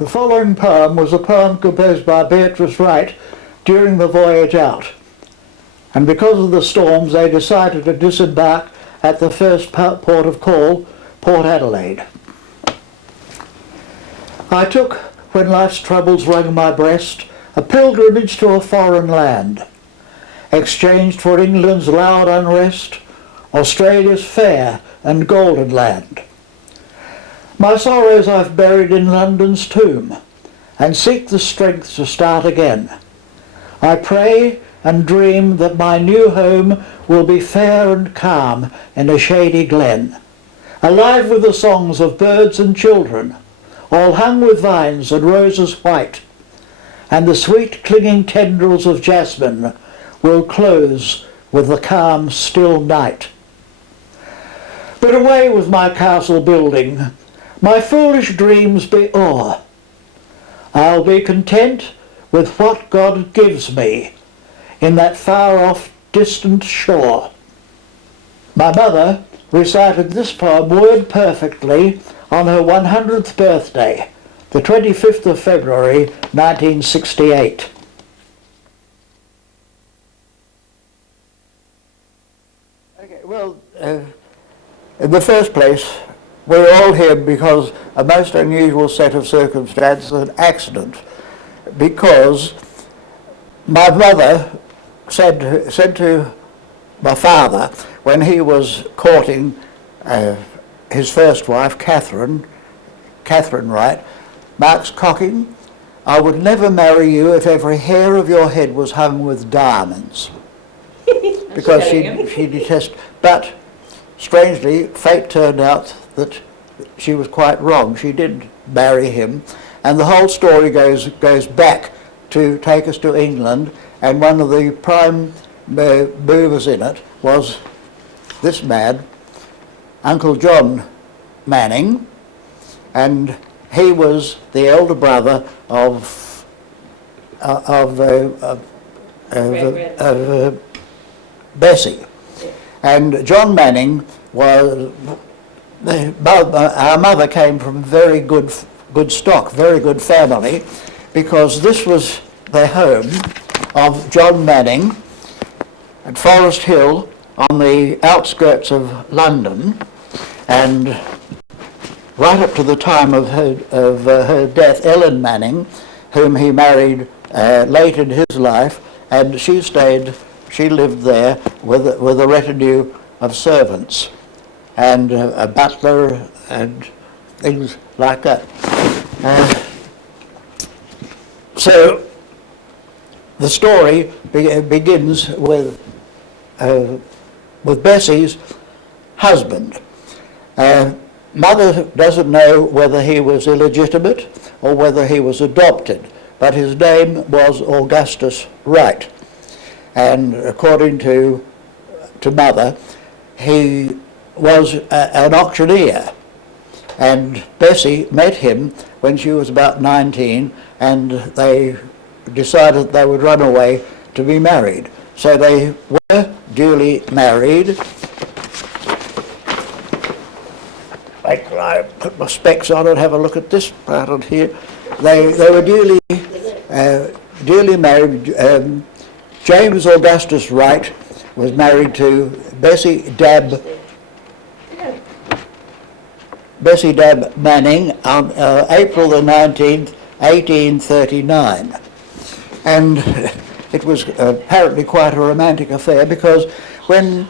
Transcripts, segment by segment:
The following poem was a poem composed by Beatrice Wright during the voyage out. And because of the storms, they decided to disembark at the first port of call, Port Adelaide. I took, when life's troubles wrung my breast, a pilgrimage to a foreign land, exchanged for England's loud unrest, Australia's fair and golden land. My sorrows I've buried in London's tomb, and seek the strength to start again. I pray and dream that my new home will be fair and calm in a shady glen, alive with the songs of birds and children, all hung with vines and roses white, and the sweet clinging tendrils of jasmine will close with the calm still night. But away with my castle building, my foolish dreams be o'er. I'll be content with what God gives me in that far-off distant shore. My mother recited this poem word perfectly on her 100th birthday, the 25th of February 1968. Okay, well, in the first place, we're all here because a most unusual set of circumstances, an accident, because my mother said to my father, when he was courting his first wife, Catherine Wright, Marx Cocking, I would never marry you if every hair of your head was hung with diamonds. Because she detested, but strangely, fate turned out that she was quite wrong. She did marry him, and the whole story goes back to take us to England, and one of the prime movers in it was this man, Uncle John Manning, and he was the elder brother of Bessie. And John Manning was, our mother came from very good stock, very good family, because this was the home of John Manning at Forest Hill on the outskirts of London, and right up to the time of her death, Ellen Manning, whom he married late in his life, and she lived there with a retinue of servants and a butler and things like that. So the story begins with Bessie's husband. Mother doesn't know whether he was illegitimate or whether he was adopted, but his name was Augustus Wright. And according to Mother, he was an auctioneer, and Bessie met him when she was about 19, and they decided they would run away to be married. So they were duly married. I put my specs on and have a look at this part on here. They were duly married. James Augustus Wright was married to Bessie Dabb Manning on April the 19th, 1839. And it was apparently quite a romantic affair, because when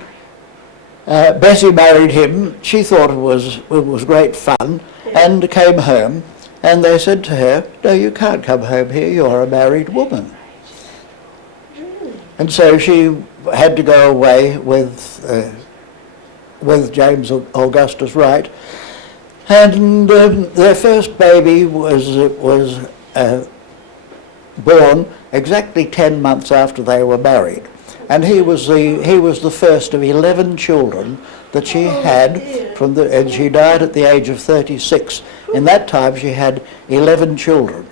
Bessie married him, she thought it was great fun, and came home, and they said to her, "No, you can't come home here, you're a married woman." And so she had to go away with James Augustus Wright, and their first baby was born exactly 10 months after they were married, and he was the first of 11 children that she had and she died at the age of 36. In that time, she had 11 children.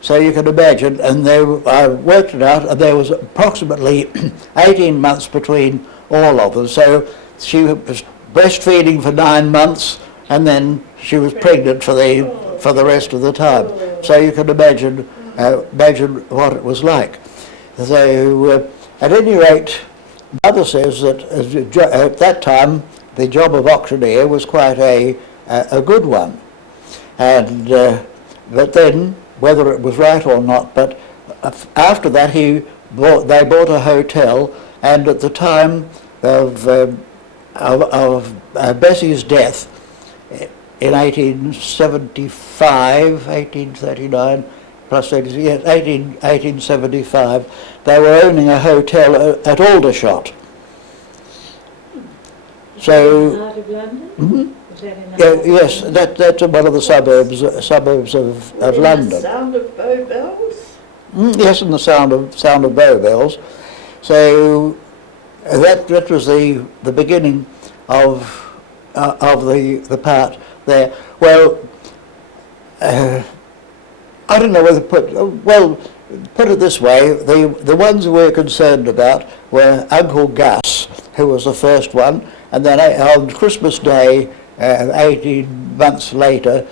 So you can imagine, and I worked it out, and there was approximately 18 months between all of them. So she was breastfeeding for 9 months, and then she was pregnant for for the rest of the time. So you can imagine what it was like. So at any rate, Mother says that at that time the job of auctioneer was quite a good one, and but then, whether it was right or not, but after that they bought a hotel, and at the time of Bessie's death in 1839 plus 1875, they were owning a hotel at Aldershot. So, Out of London? Mm-hmm. Was that in yes, that's one of the suburbs of London. The sound of Bow Bells? Yes, and the sound of Bow Bells. So that was the beginning of the part there. Well, I don't know whether put it this way. The ones we were concerned about were Uncle Gus, who was the first one, and then on Christmas Day, 18 months later,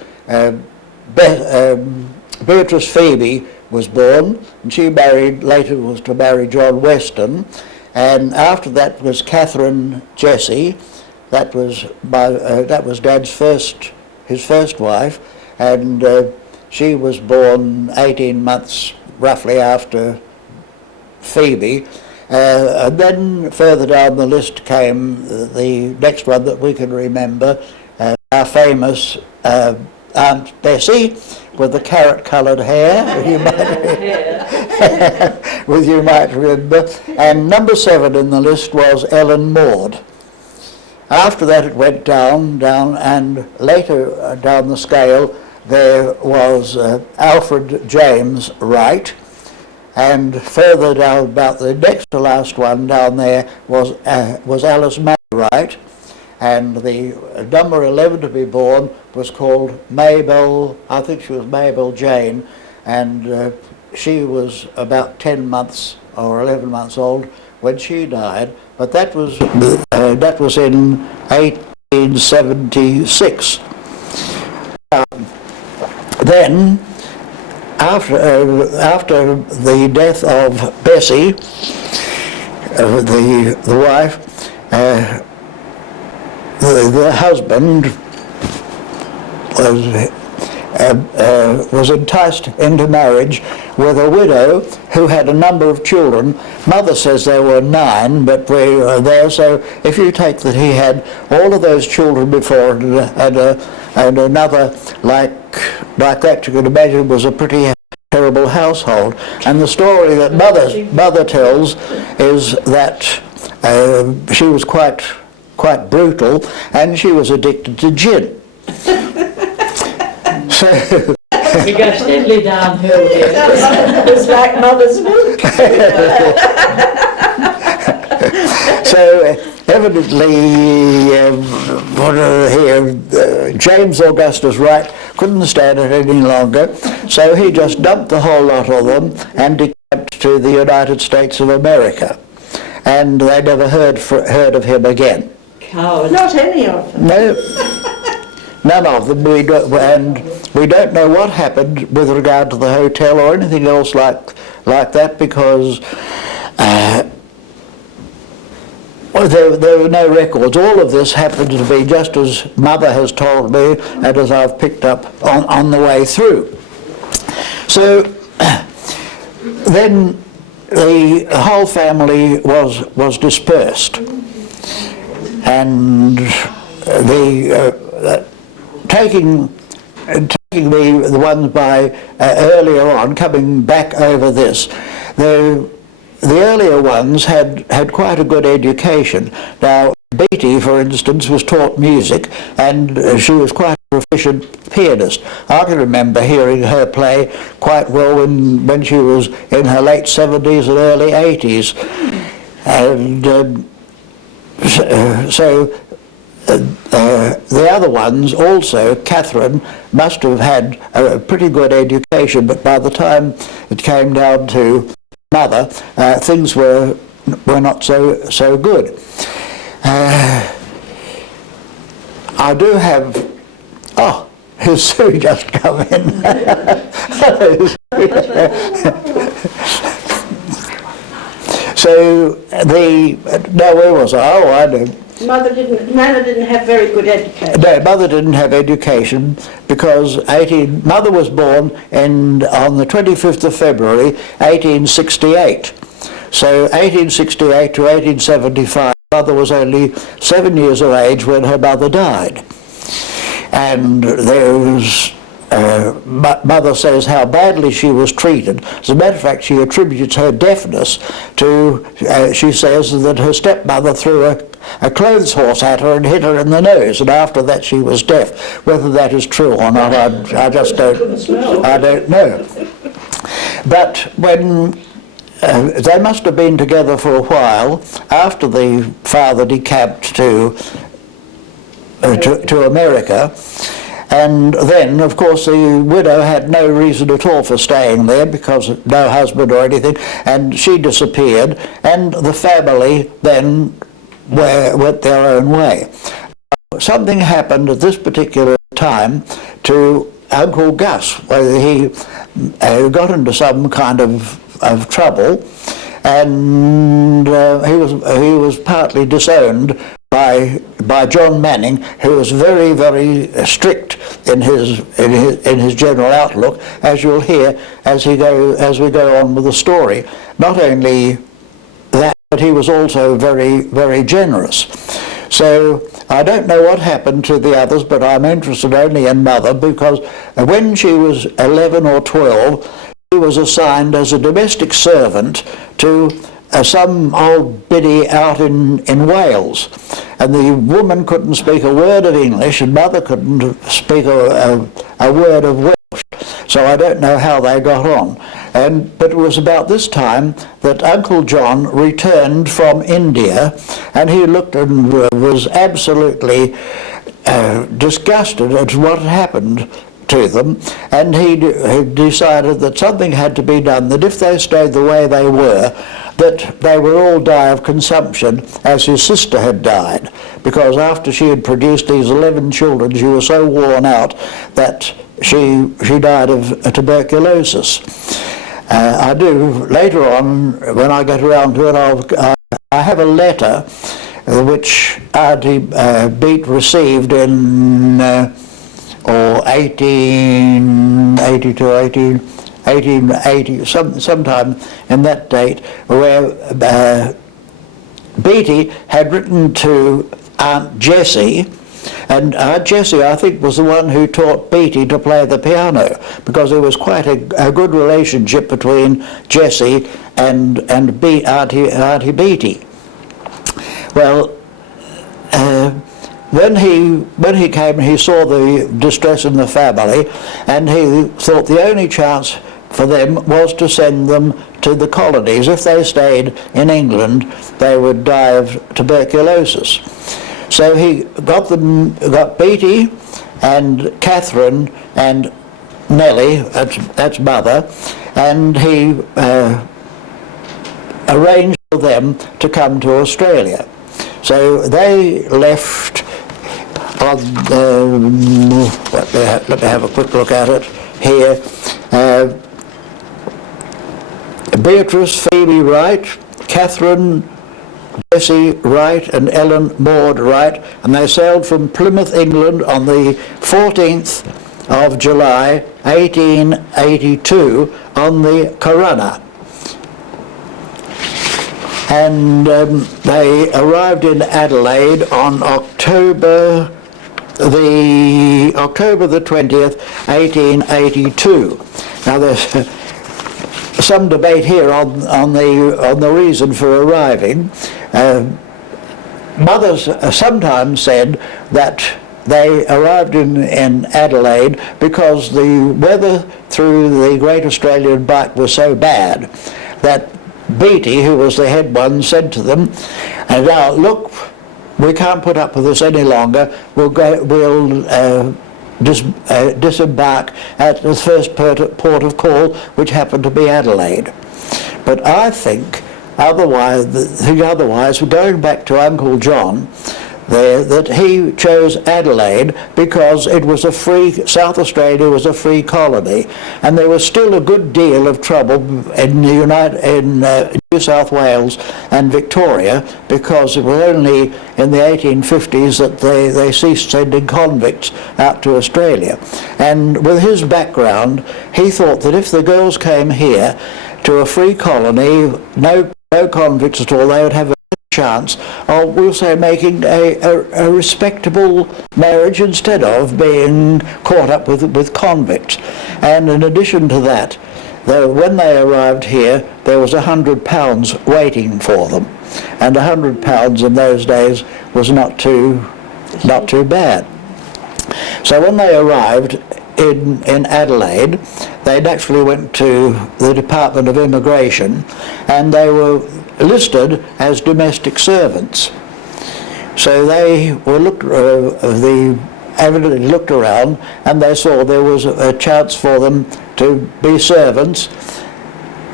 Beatrice Phoebe was born, and she later was to marry John Weston, and after that was Catherine Jessie. That was Dad's his first wife, and she was born 18 months roughly after Phoebe. And then further down the list came the next one that we can remember, our famous Aunt Bessie with the carrot-coloured hair, you might remember. And number 7 in the list was Ellen Maud. After that it went down, and later down the scale there was Alfred James Wright, and further down, about the next to last one down there, was Alice May Wright, and the number 11 to be born was called Mabel, I think she was Mabel Jane, and she was about 10 months or 11 months old when she died, but that was in 1876. Then, after the death of Bessie, the wife, the husband was enticed into marriage with a widow who had a number of children. Mother says there were 9, but we are there, so if you take that he had all of those children before and another like that, you can imagine was a pretty terrible household. And the story that mother tells is that she was quite brutal, and she was addicted to gin. So we go steadily downhill here. It's like mother's milk. So evidently, James Augustus Wright couldn't stand it any longer, so he just dumped the whole lot of them and decamped to the United States of America, and they never heard of him again. Coward. Not any of them. No, none of them. We don't know what happened with regard to the hotel or anything else like that, because there were no records. All of this happened to be just as Mother has told me and as I've picked up on the way through. So then the whole family was dispersed, and taking the ones by earlier on, coming back over this, the earlier ones had quite a good education. Now, Beattie, for instance, was taught music, and she was quite a proficient pianist. I can remember hearing her play quite well when she was in her late 70s and early 80s. And the other ones also, Catherine, must have had a pretty good education, but by the time it came down to Mother, things were not so good. I do have, Sue just come in. So now where was I? Oh, I know. Nana didn't have very good education. No, Mother didn't have education because Mother was born on the 25th of February 1868. So 1868 to 1875, Mother was only 7 years of age when her mother died. And there was, Mother says how badly she was treated. As a matter of fact, she attributes her deafness to, she says that her stepmother threw a clothes horse at her and hit her in the nose, and after that she was deaf. Whether that is true or not, I just don't know. But when they must have been together for a while after the father decamped to America, and then of course the widow had no reason at all for staying there because no husband or anything, and she disappeared, and the family then went their own way. Something happened at this particular time to Uncle Gus, where he got into some kind of trouble, and he was partly disowned by John Manning, who was very, very strict in his general outlook, as you'll hear as we go on with the story. Not only that, but he was also very, very generous. So I don't know what happened to the others, but I'm interested only in Mother, because when she was 11 or 12, she was assigned as a domestic servant to some old biddy out in Wales, and the woman couldn't speak a word of English and Mother couldn't speak a word of Welsh, so I don't know how they got on. But it was about this time that Uncle John returned from India, and he looked and was absolutely disgusted at what had happened to them, and he decided that something had to be done, that if they stayed the way they were, that they would all die of consumption as his sister had died, because after she had produced these 11 children she was so worn out that she died of tuberculosis. I do later on, when I get around to it, I have a letter which Auntie Beat received in 1880, sometime in that date, where Beattie had written to Aunt Jessie, and Aunt Jessie, I think, was the one who taught Beattie to play the piano, because there was quite a good relationship between Jessie and Auntie Beattie. Well, when he came, he saw the distress in the family, and he thought the only chance for them was to send them to the colonies. If they stayed in England, they would die of tuberculosis. So he got Beattie and Catherine and Nellie, that's Mother, and he arranged for them to come to Australia. So they left on, let me have a quick look at it here. Beatrice Phoebe Wright, Catherine Jessie Wright and Ellen Maud Wright, and they sailed from Plymouth, England on the 14th of July 1882 on the Corunna. And they arrived in Adelaide on October the 20th, 1882. Now there's some debate here on the reason for arriving. Mothers sometimes said that they arrived in Adelaide because the weather through the Great Australian Bight was so bad that Beattie, who was the head one, said to them, and now look, we can't put up with this any longer, we'll disembark at the first port of call, which happened to be Adelaide. But I think otherwise, going back to Uncle John, there that he chose Adelaide because it was a free, South Australia was a free colony, and there was still a good deal of trouble in New South Wales and Victoria, because it was only in the 1850s that they ceased sending convicts out to Australia. And with his background, he thought that if the girls came here to a free colony, no convicts at all, they would have a chance of, we'll say, making a respectable marriage instead of being caught up with convicts. And in addition to that, when they arrived here, there was £100 waiting for them, and £100 in those days was not too bad. So when they arrived in Adelaide, they naturally went to the Department of Immigration, and they were listed as domestic servants. So they were evidently looked around, and they saw there was a chance for them to be servants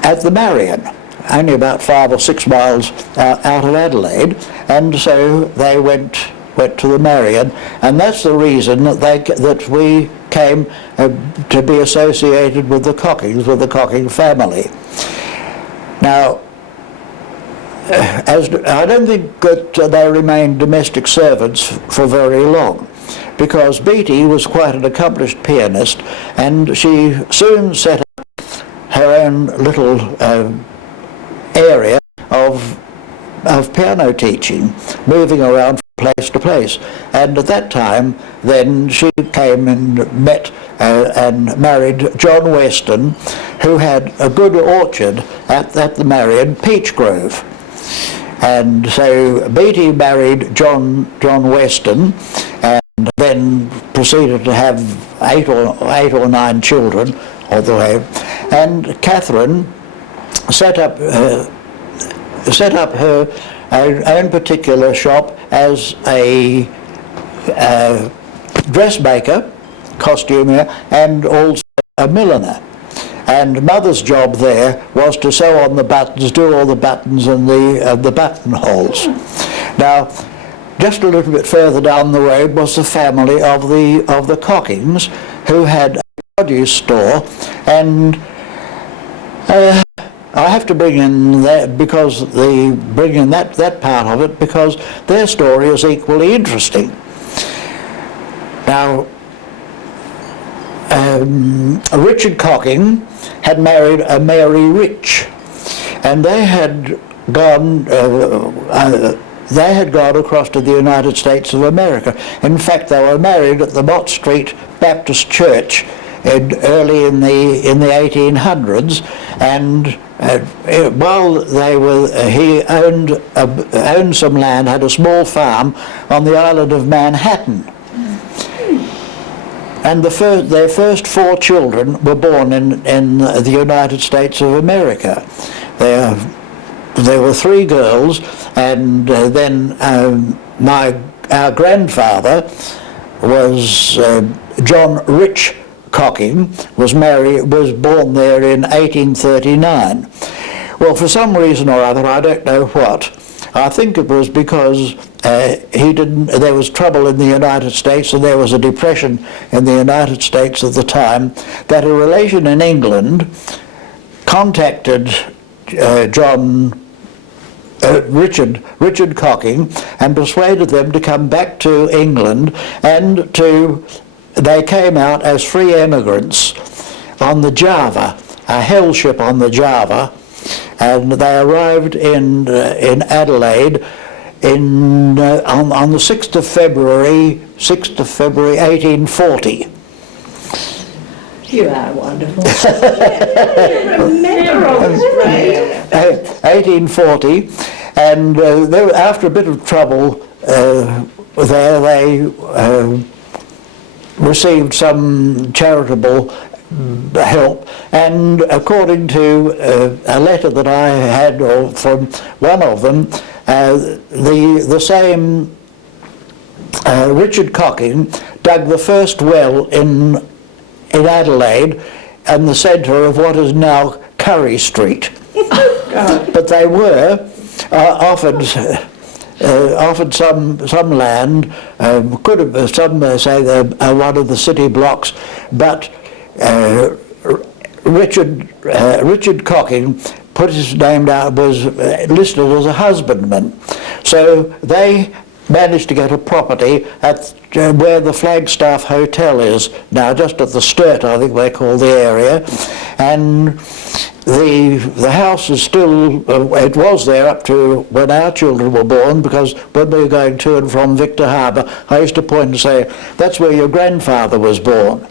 at the Marion, only about 5 or 6 miles out of Adelaide, and so they went to the Marion, and that's the reason that we came to be associated with the Cockings, with the Cocking family. Now, I don't think that they remained domestic servants for very long, because Beattie was quite an accomplished pianist, and she soon set up her own little area of piano teaching, moving around from place to place. And at that time, then she came and met and married John Weston, who had a good orchard at the Marion, Peach Grove. And so Beattie married John Weston, and then proceeded to have eight or nine children all the way. And Catherine set up her own particular shop as a dressmaker, costumier, and also a milliner. And Mother's job there was to sew on the buttons, do all the buttons and the buttonholes. Now, just a little bit further down the road was the family of the Cockings, who had a produce store, and I have to bring in that that part of it, because their story is equally interesting. Now, Richard Cocking had married a Mary Rich, and they had gone across to the United States of America. In fact, they were married at the Mott Street Baptist Church early in the 1800s, and while they were, he owned some land, had a small farm on the island of Manhattan. And their first 4 children were born in the United States of America. There were 3 girls, and then our grandfather was John Rich Cocking, was born there in 1839. Well, for some reason or other, I don't know what, I think it was because there was trouble in the United States, and there was a depression in the United States at the time, that a relation in England contacted Richard Cocking and persuaded them to come back to England, and they came out as free emigrants on the Java, a hell ship on the Java, and they arrived in Adelaide on the 6th of February 1840. You are wonderful. 1840, and after a bit of trouble there, they received some charitable help, and according to a letter that I had from one of them, the same Richard Cocking dug the first well in Adelaide, in the centre of what is now Curry Street. But they were offered offered some land, could have, some say they're one of the city blocks, but Richard Cocking put his name down, was listed as a husbandman. So they managed to get a property at where the Flagstaff Hotel is now, just at the Sturt, I think they call the area, and the house is still, it was there up to when our children were born, because when we were going to and from Victor Harbour, I used to point and say, that's where your grandfather was born.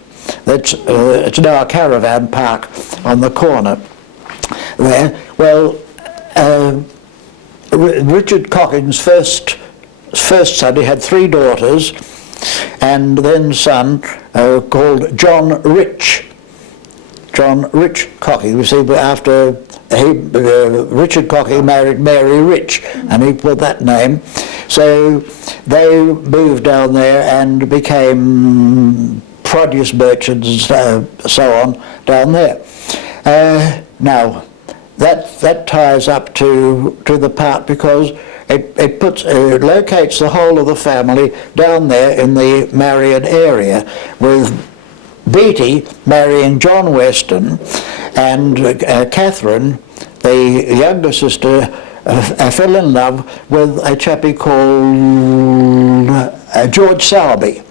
That's, it's now a caravan park on the corner there. Well, Richard Cocking's first son, he had 3 daughters, and then son called John Rich Cocking. You see, after Richard Cocking married Mary Rich, and he put that name. So they moved down there and became produce merchants and so on down there. Now, that ties up to the part, because it locates the whole of the family down there in the Marion area, with Beattie marrying John Weston, and Catherine, the younger sister, fell in love with a chappie called George Sowerby.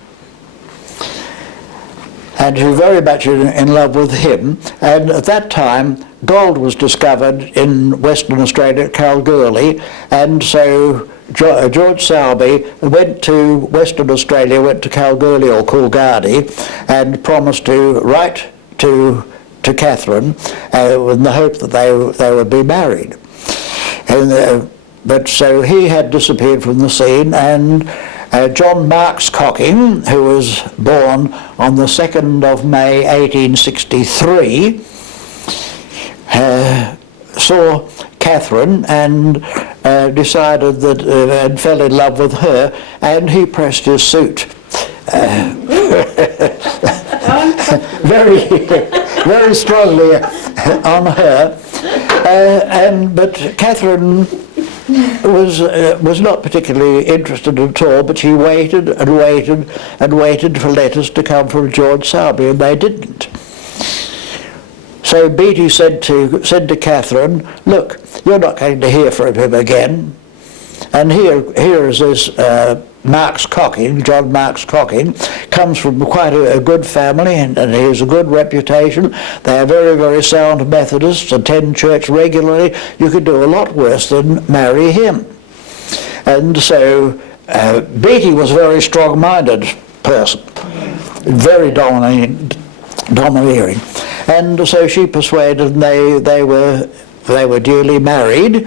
And she was very much in love with him. And at that time, gold was discovered in Western Australia at Kalgoorlie, and so George Sowerby went to Western Australia, went to Kalgoorlie or Coolgardie, and promised to write to Catherine with the hope that they would be married. And, but so he had disappeared from the scene, and John Marks Cocking, who was born on the 2nd of May 1863, saw Catherine and decided that, and fell in love with her, and he pressed his suit. very strongly on her, but Catherine was not particularly interested at all, but she waited and waited and waited for letters to come from George Sowerby, and they didn't. So Beattie said to Catherine, look, you're not going to hear from him again. And here is this Marks Cocking, John Marks Cocking, comes from quite a good family, and he has a good reputation. They are very, very sound Methodists, attend church regularly. You could do a lot worse than marry him. And so Beattie was a very strong-minded person, very domineering. And so she persuaded, and they were duly married.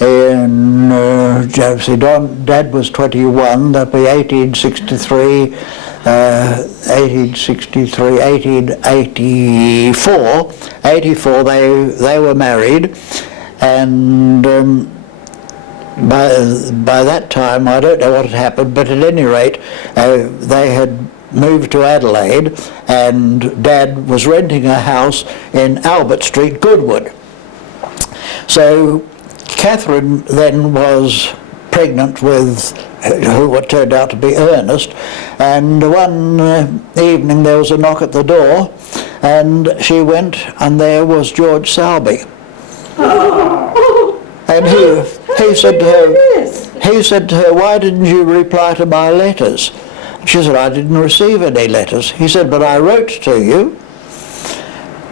In Dad was 21. That'd be 1864, 1884. They were married, and by that time, I don't know what had happened, but at any rate, they had moved to Adelaide, and Dad was renting a house in Albert Street, Goodwood. So Catherine then was pregnant with what turned out to be Ernest, and one evening there was a knock at the door, and she went, and there was George Sowerby. And he said to her, why didn't you reply to my letters? She said, I didn't receive any letters. He said, but I wrote to you.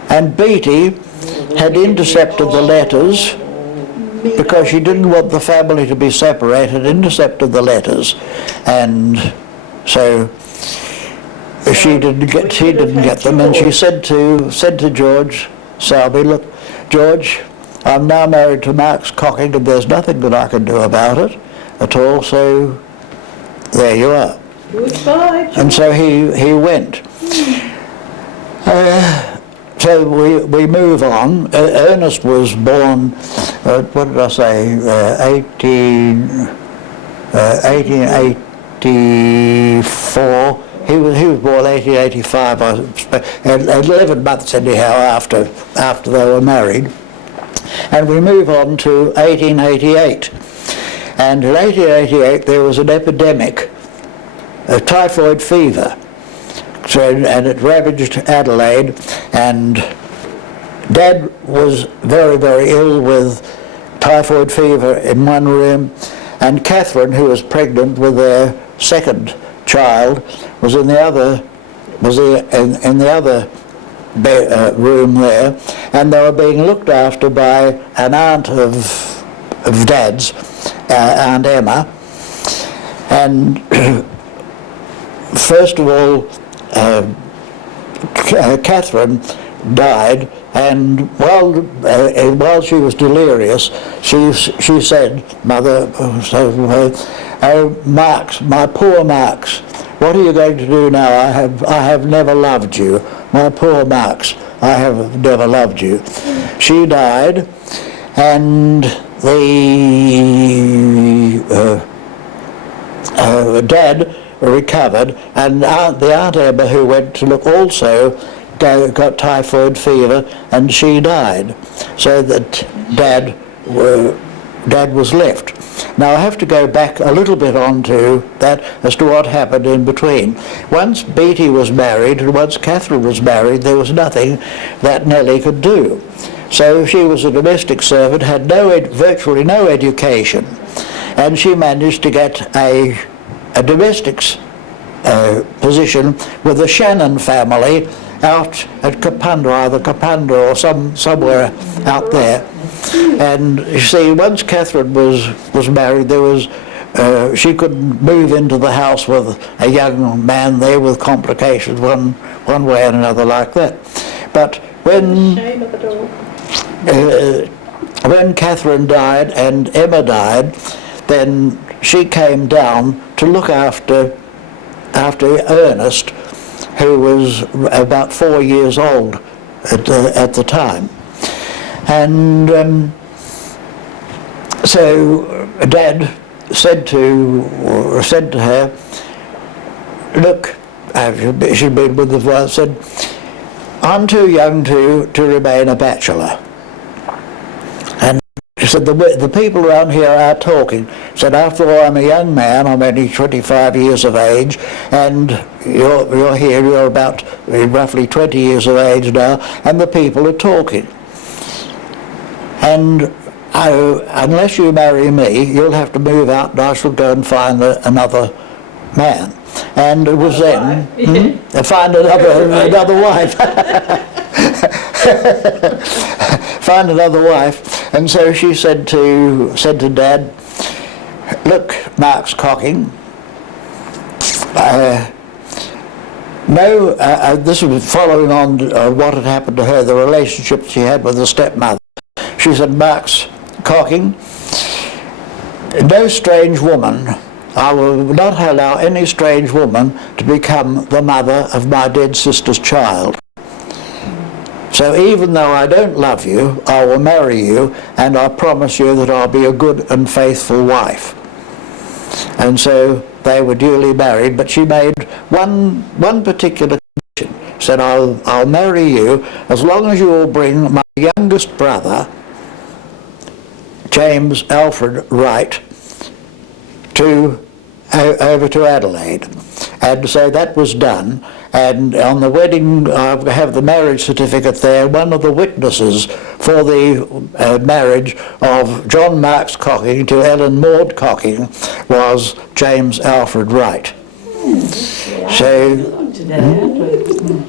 And Beattie had intercepted the letters, because she didn't want the family to be separated, intercepted the letters, and so she didn't get them, and she said to George Sowerby, look, George, I'm now married to Marks Cocking, and there's nothing that I can do about it at all, so there you are. Goodbye. And so he went. So we move on. Ernest was born, what did I say, 1884. He was born 1885, I suspect, 11 months anyhow after they were married. And we move on to 1888. And in 1888 there was an epidemic of typhoid fever. So, and it ravaged Adelaide, and Dad was very, very ill with typhoid fever in one room, and Catherine, who was pregnant with their second child, was in the other room there, and they were being looked after by an aunt of Dad's, Aunt Emma. And first of all, Catherine died, and while she was delirious, she said, "Mother, oh Marx, my poor Marx, what are you going to do now? I have never loved you. My poor Marx, I have never loved you." She died, and Dad recovered, and the Aunt Emma, who went to look, also got typhoid fever, and she died, so that Dad was left. Now I have to go back a little bit onto that as to what happened in between. Once Beattie was married and once Catherine was married, there was nothing that Nellie could do. So she was a domestic servant, had virtually no education, and she managed to get a domestic's position with the Shannon family out at Kapunda, either Kapunda or somewhere out there. And you see, once Catherine was married, there was she couldn't move into the house with a young man there with complications one way and another like that. But when Catherine died and Emma died, then she came down to look after Ernest, who was about 4 years old at the time. And so Dad said to her, "Look," she'd been with the wife, said, "I'm too young to remain a bachelor." And she said, the people around here are talking. Said, "After all, I'm a young man, I'm only 25 years of age, and you're here, you're about roughly 20 years of age now, and the people are talking. And unless you marry me, you'll have to move out and I shall go and find another man." And it was then, find another wife. Find another wife. And so she said to Dad, "Look, Marx Cocking, this was following on what had happened to her, the relationship she had with the stepmother. She said, "Marx Cocking, no strange woman, I will not allow any strange woman to become the mother of my dead sister's child. So even though I don't love you, I will marry you, and I promise you that I'll be a good and faithful wife." And so they were duly married, but she made one particular condition. Said, I'll marry you as long as you will bring my youngest brother, James Alfred Wright, over to Adelaide. And so that was done, and on the wedding, I have the marriage certificate there. One of the witnesses for the marriage of John Marx Cocking to Ellen Maud Cocking was James Alfred Wright. So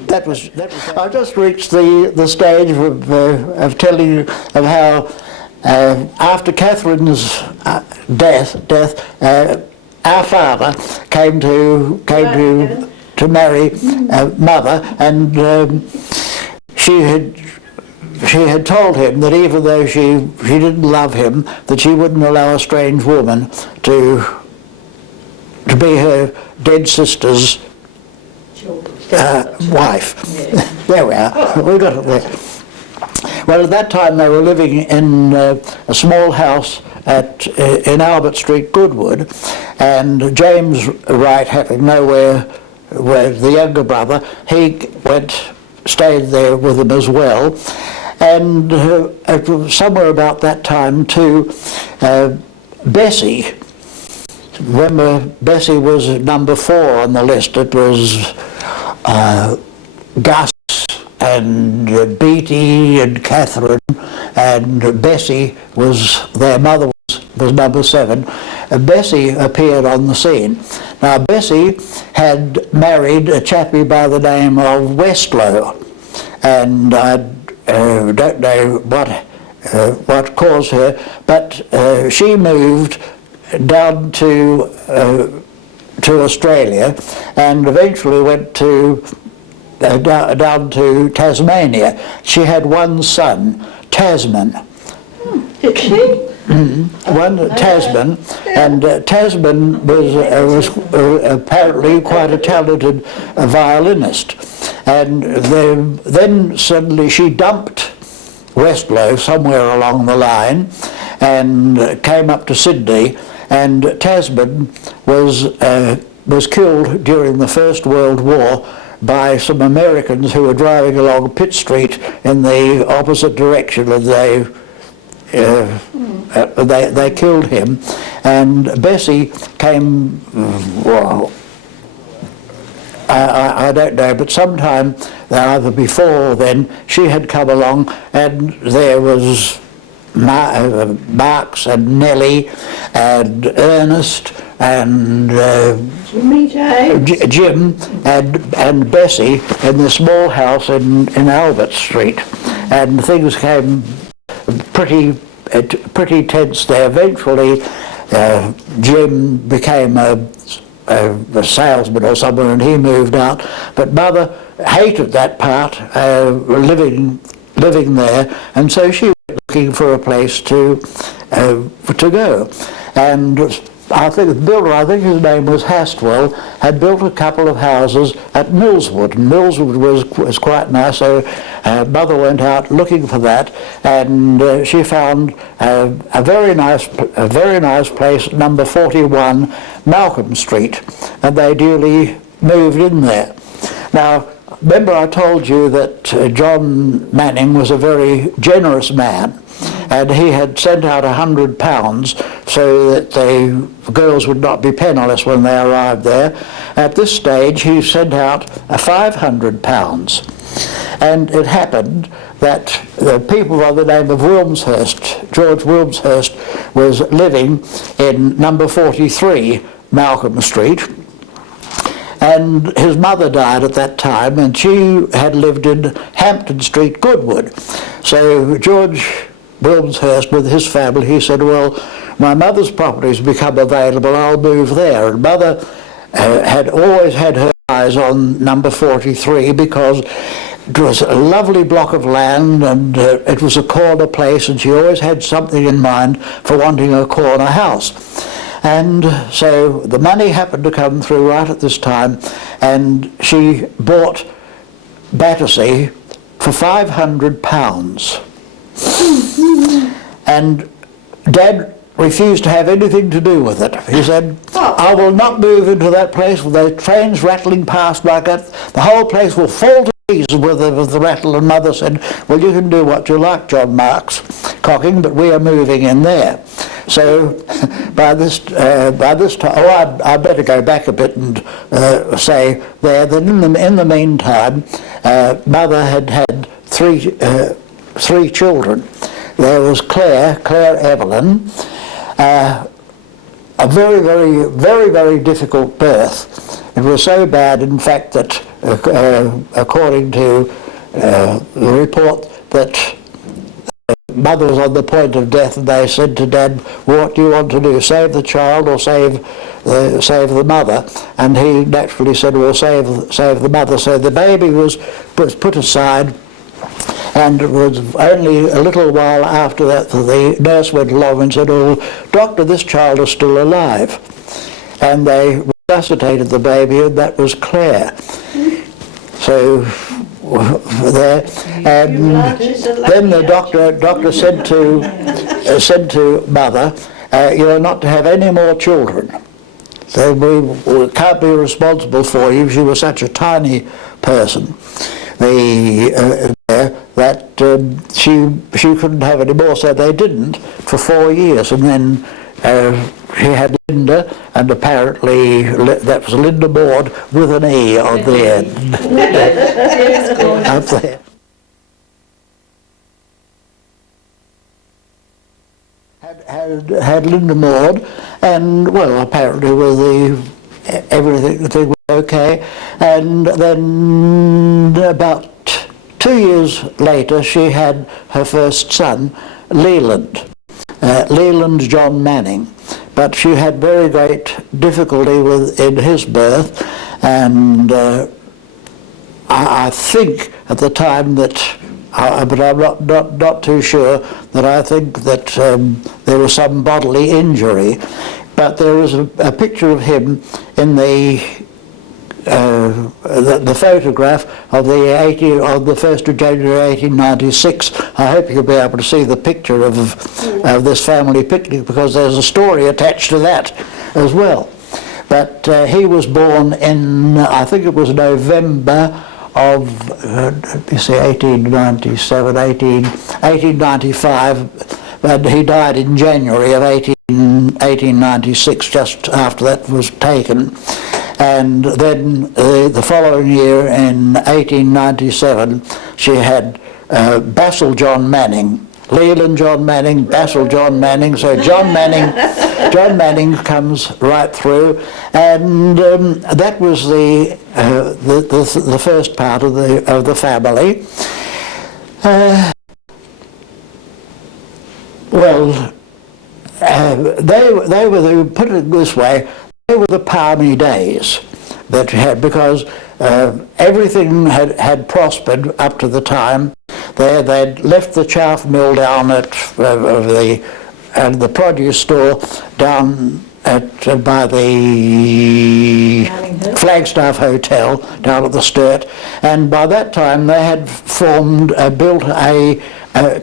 that was. I've just reached the stage of telling you of how after Catherine's death, our father came to marry Mother, and she had told him that even though she didn't love him, that she wouldn't allow a strange woman to be her dead sister's wife. Yeah. There we are. We got it there. Well, at that time they were living in a small house in Albert Street, Goodwood, and James Wright, having nowhere, where the younger brother, he stayed there with them as well. And somewhere about that time too, Bessie, remember Bessie was number 4 on the list. It was Gus and Beatty and Catherine, and Bessie was, their mother was number 7. Bessie appeared on the scene. Now Bessie had married a chappie by the name of Westlow, and I don't know what caused her, but she moved down to Australia and eventually went to down to Tasmania. She had one son, Tasman. Did she? One Tasman, and Tasman was apparently quite a talented violinist. And then suddenly she dumped Westlow somewhere along the line and came up to Sydney, and Tasman was killed during the First World War by some Americans who were driving along Pitt Street in the opposite direction, and they killed him. And Bessie came, well, I don't know, but sometime either before or then she had come along, and there was Marx and Nellie and Ernest and Jim and Bessie in the small house in Albert Street, and things came pretty tense there. Eventually Jim became a salesman or something, and he moved out, but Mother hated that part, living there, and so she went looking for a place to go. And I think the builder, I think his name was Hastwell, had built a couple of houses at Millswood, and Millswood was quite nice, so Mother went out looking for that, and she found a very nice place, number 41 Malcolm Street, and they duly moved in there. Now, remember I told you that John Manning was a very generous man, and he had sent out £100 so that the girls would not be penniless when they arrived there. At this stage he sent out £500, and it happened that the people by the name of Wilmshurst, George Wilmshurst, was living in number 43 Malcolm Street, and his mother died at that time, and she had lived in Hampton Street, Goodwood. So George Wilmshurst, with his family, he said, well, my mother's property's become available, I'll move there. And Mother had always had her eyes on number 43 because it was a lovely block of land, and it was a corner place, and she always had something in mind for wanting a corner house. And so the money happened to come through right at this time, and she bought Battersea for £500. And Dad refused to have anything to do with it. He said, I will not move into that place with the trains rattling past like that. The whole place will fall to pieces with the rattle. And Mother said, well, you can do what you like, John Marks, cocking, but we are moving in there. So by this time, I'd better go back a bit and say there that in the meantime, Mother had three children. There was Claire Evelyn, a very, very, very, very difficult birth. It was so bad, in fact, that according to the report, that Mother was on the point of death, and they said to Dad, what do you want to do, save the child or save the mother? And he naturally said, well, save the mother. So the baby was put aside, and it was only a little while after that the nurse went along and said, oh, doctor, this child is still alive. And they resuscitated the baby, and that was Claire. So there, and then the doctor said to Mother, you are not to have any more children. So we can't be responsible for you. She was such a tiny person. That she couldn't have any more, so they didn't for 4 years, and then she had Linda, and apparently that was Linda Maud with an E on the end. Up there. Had Linda Maud, and well, apparently everything was okay. And then about 2 years later, she had her first son, Leland John Manning. But she had very great difficulty in his birth, and I think at the time that, but I'm not too sure, that I think that there was some bodily injury. But there is a picture of him in the photograph of the 1st of January 1896. I hope you'll be able to see the picture of this family picnic, because there's a story attached to that as well. But he was born in, I think it was November of, let me see, 1895, and he died in January of 1896, just after that was taken. And then the following year, in 1897, she had Basil John Manning, Leland John Manning, Basil John Manning. So John Manning comes right through, and that was the first part of the family. They were, put it this way, they were the palmy days that you had, because everything had prospered up to the time. They'd left the chaff mill down at the produce store down by the Flagstaff Hotel down at the Sturt, and by that time they had built a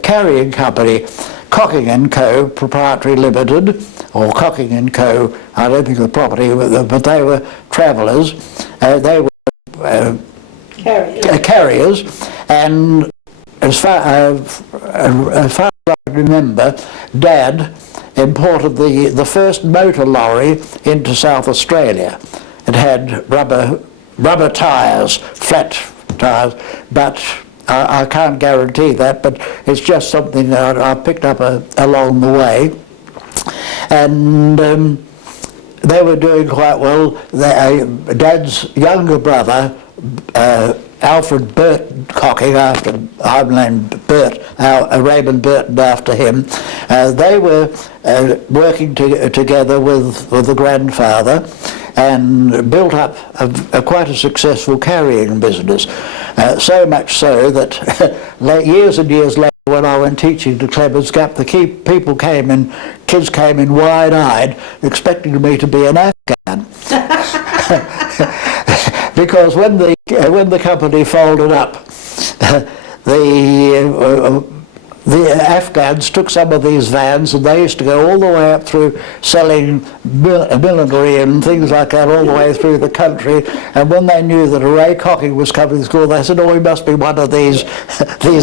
carrying company, Cocking and Co. Proprietary Limited, or Cocking and Co. I don't think the property, but they were travellers. They were carriers, and as far as I remember, Dad imported the first motor lorry into South Australia. It had rubber tyres, flat tyres, but I can't guarantee that, but it's just something that I picked up along the way. And they were doing quite well. Dad's younger brother, Alfred Burton Cocking, I'm named Burt, Raymond Burton after him, they were working together with the grandfather, and built up quite a successful carrying business. So much so that years and years later, when I went teaching to Clements Gap, kids came in wide-eyed, expecting me to be an Afghan. Because when the company folded up, the Afghans took some of these vans, and they used to go all the way up through selling millinery and things like that all the way through the country. And when they knew that a Ray Cocking was coming to school, they said, "Oh, he must be one of these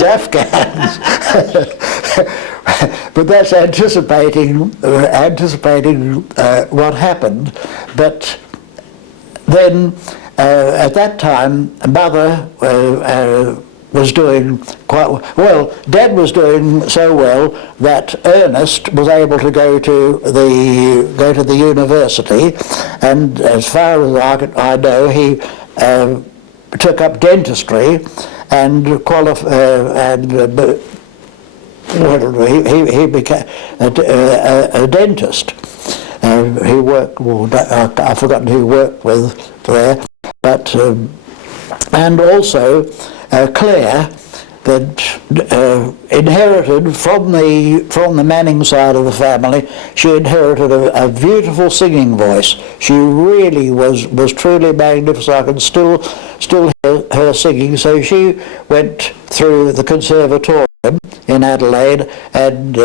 Afghans." But that's anticipating what happened. But then at that time, Mother was doing quite well. Dad was doing so well that Ernest was able to go to the university, and as far as I know, he took up dentistry and he became a dentist. He worked. I've forgotten who he worked with there, but and also. Claire, that inherited from the Manning side of the family, she inherited a beautiful singing voice. She really was truly magnificent. I can still hear her singing. So she went through the conservatorium in Adelaide, and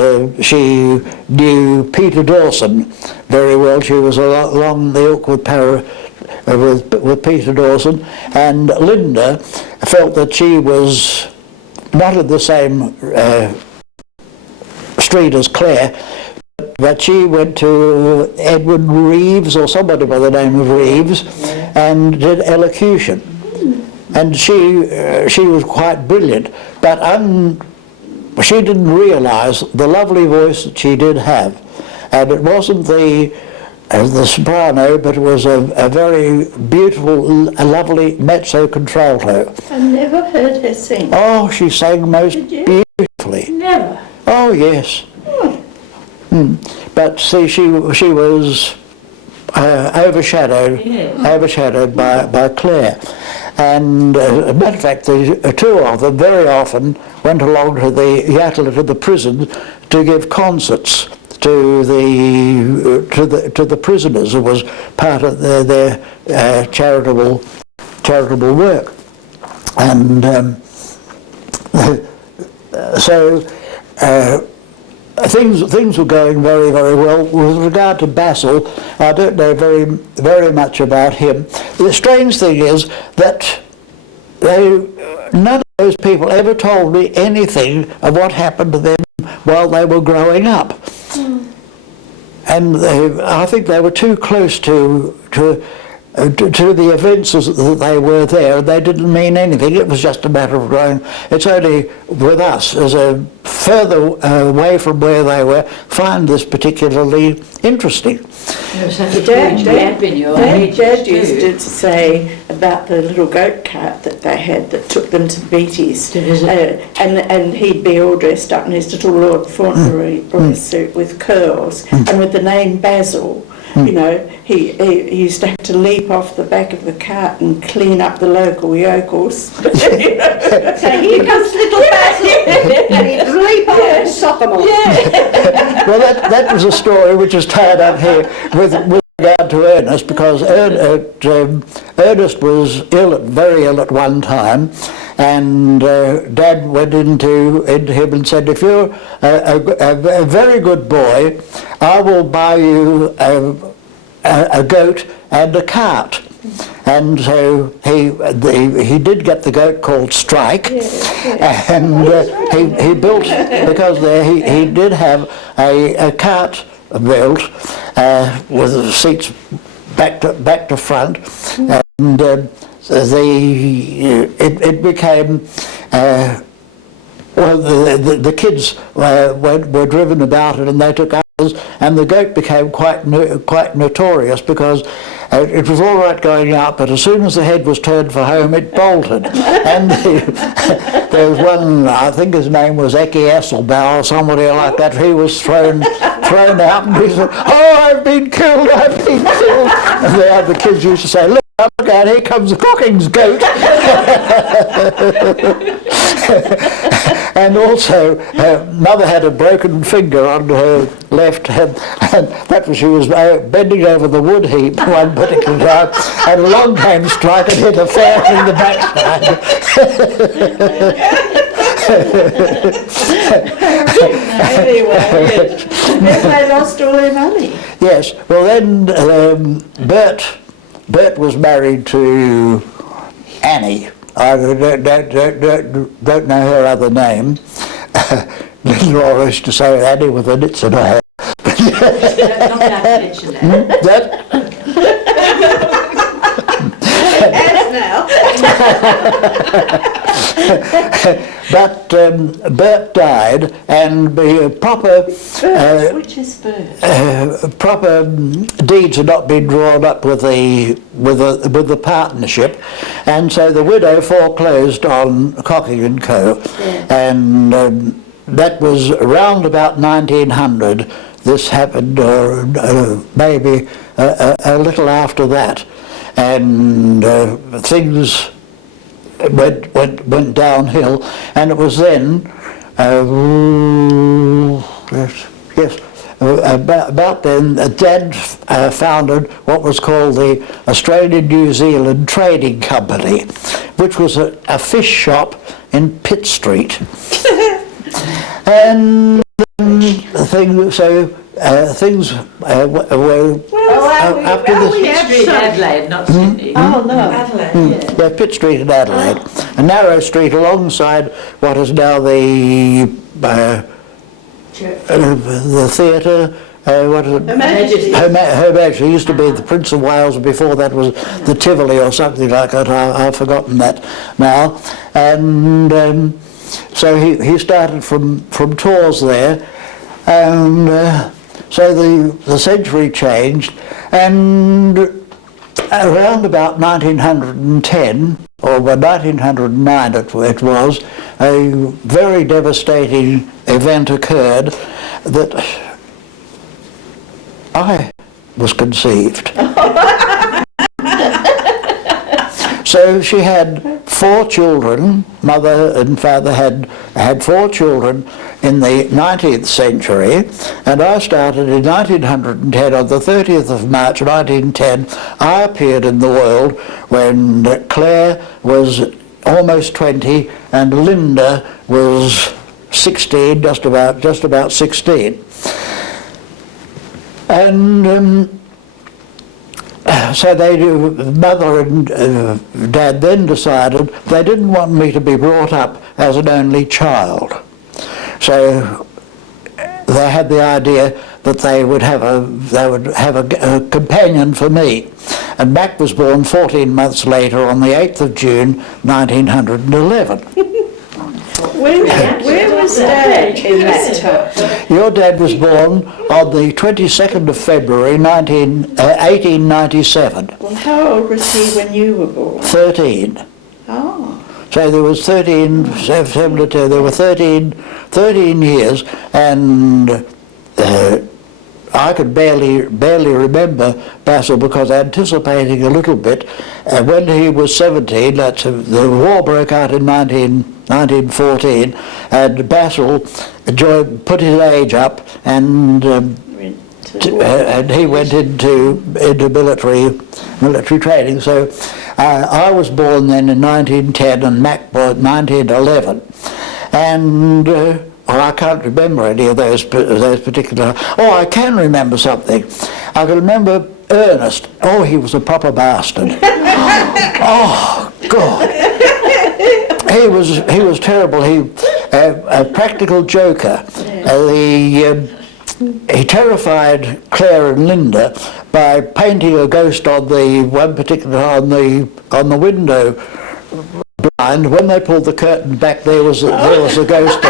she knew Peter Dawson very well. She was along the ilk with Peter Dawson, and Linda felt that she was not in the same street as Claire, but but she went to Edward Reeves, or somebody by the name of Reeves, and did elocution. And she was quite brilliant, but she didn't realise the lovely voice that she did have. And it wasn't the soprano, but it was a very beautiful, a lovely mezzo-contralto. I never heard her sing. Oh, she sang most Did you? beautifully. Never. Oh, yes. But see, she was overshadowed by Claire. And as a matter of fact, the two of them very often went along to the prison to give concerts to the prisoners. It was part of their charitable work. And so things were going very, very well. With regard to Basil, I don't know very much about him. The strange thing is that none of those people ever told me anything of what happened to them while they were growing up. And I think they were too close to the events as that they were there. They didn't mean anything. It was just a matter of growing. It's only with us, as a further away from where they were, find this particularly interesting. Dad used to say about the little goat cart that they had that took them to Beatty's, and he'd be all dressed up in his little Lord Fauntleroy suit with curls and with the name Basil. You know, he used to have to leap off the back of the cart and clean up the local yokels. So here comes little Basil, and he'd leap off and sock them off. Well, that was a story which is tied up here with regard to Ernest, because Ernest was very ill at one time, and Dad went into him and said, "If you're a very good boy, I will buy you a goat and a cart." And so he did get the goat called Strike, and he built, because he did have a cart built with the seats back to front, and it became the kids were driven about it, and they took others, and the goat became quite notorious, because it was all right going out, but as soon as the head was turned for home, it bolted. And there was one, I think his name was Eki Esselbauer or somebody like that. He was thrown out, and he said, "Oh, I've been killed, I've been killed." And the kids used to say, "Look out, here comes the Cocking's goat." And also, Mother had a broken finger on her left hand, and that was, she was bending over the wood heap one particular time, and along came Strike and hit her fair in the backside. Anyway, they lost all their money. Yes, well then Bert was married to Annie. I don't know her other name. Little Laura used to say Annie with an itch in her head. That? But Bert died, and the proper Which is Bert? proper deeds had not been drawn up with the partnership, and so the widow foreclosed on Cocking and Co. And that was around about 1900. This happened, or maybe a little after that, and things went downhill, and it was then, about then, Dad founded what was called the Australian New Zealand Trading Company, which was a fish shop in Pitt Street. And things were after this. Pitt Street, Adelaide, not Sydney. Oh no. Adelaide, yeah. Yeah, Pitt Street in Adelaide, a narrow street alongside what is now the theatre, what is it? Her Majesty. Her Majesty used to be the Prince of Wales. Before that was the Tivoli or something like that. I've forgotten that now. And so he started from Tours there, and so the century changed, and around about 1910 or 1909 it was, a very devastating event occurred that I was conceived. So she had 4 children. Mother and father had 4 children in the 19th century, and I started in 1910. On the 30th of March 1910, I appeared in the world when Claire was almost 20 and Linda was 16, just about 16. And so Mother and Dad then decided they didn't want me to be brought up as an only child. So they had the idea that they would have a companion for me. And Mac was born 14 months later on the 8th of June 1911. Where was Dad in that time? Your dad was born on the 22nd of February 1897. Well, how old was he when you were born? 13. Oh. So there was 13 years, and I could barely remember Basil, because anticipating a little bit, when he was 17, the war broke out in 1914, and Basil put his age up, and he went into military training. So I was born then in 1910, and Mac born 1911, and I can't remember any of those particular. Oh, I can remember something. I can remember Ernest. Oh, he was a proper bastard. Oh God, he was terrible. He a practical joker. He terrified Claire and Linda by painting a ghost on the window blind. When they pulled the curtain back, there was a ghost.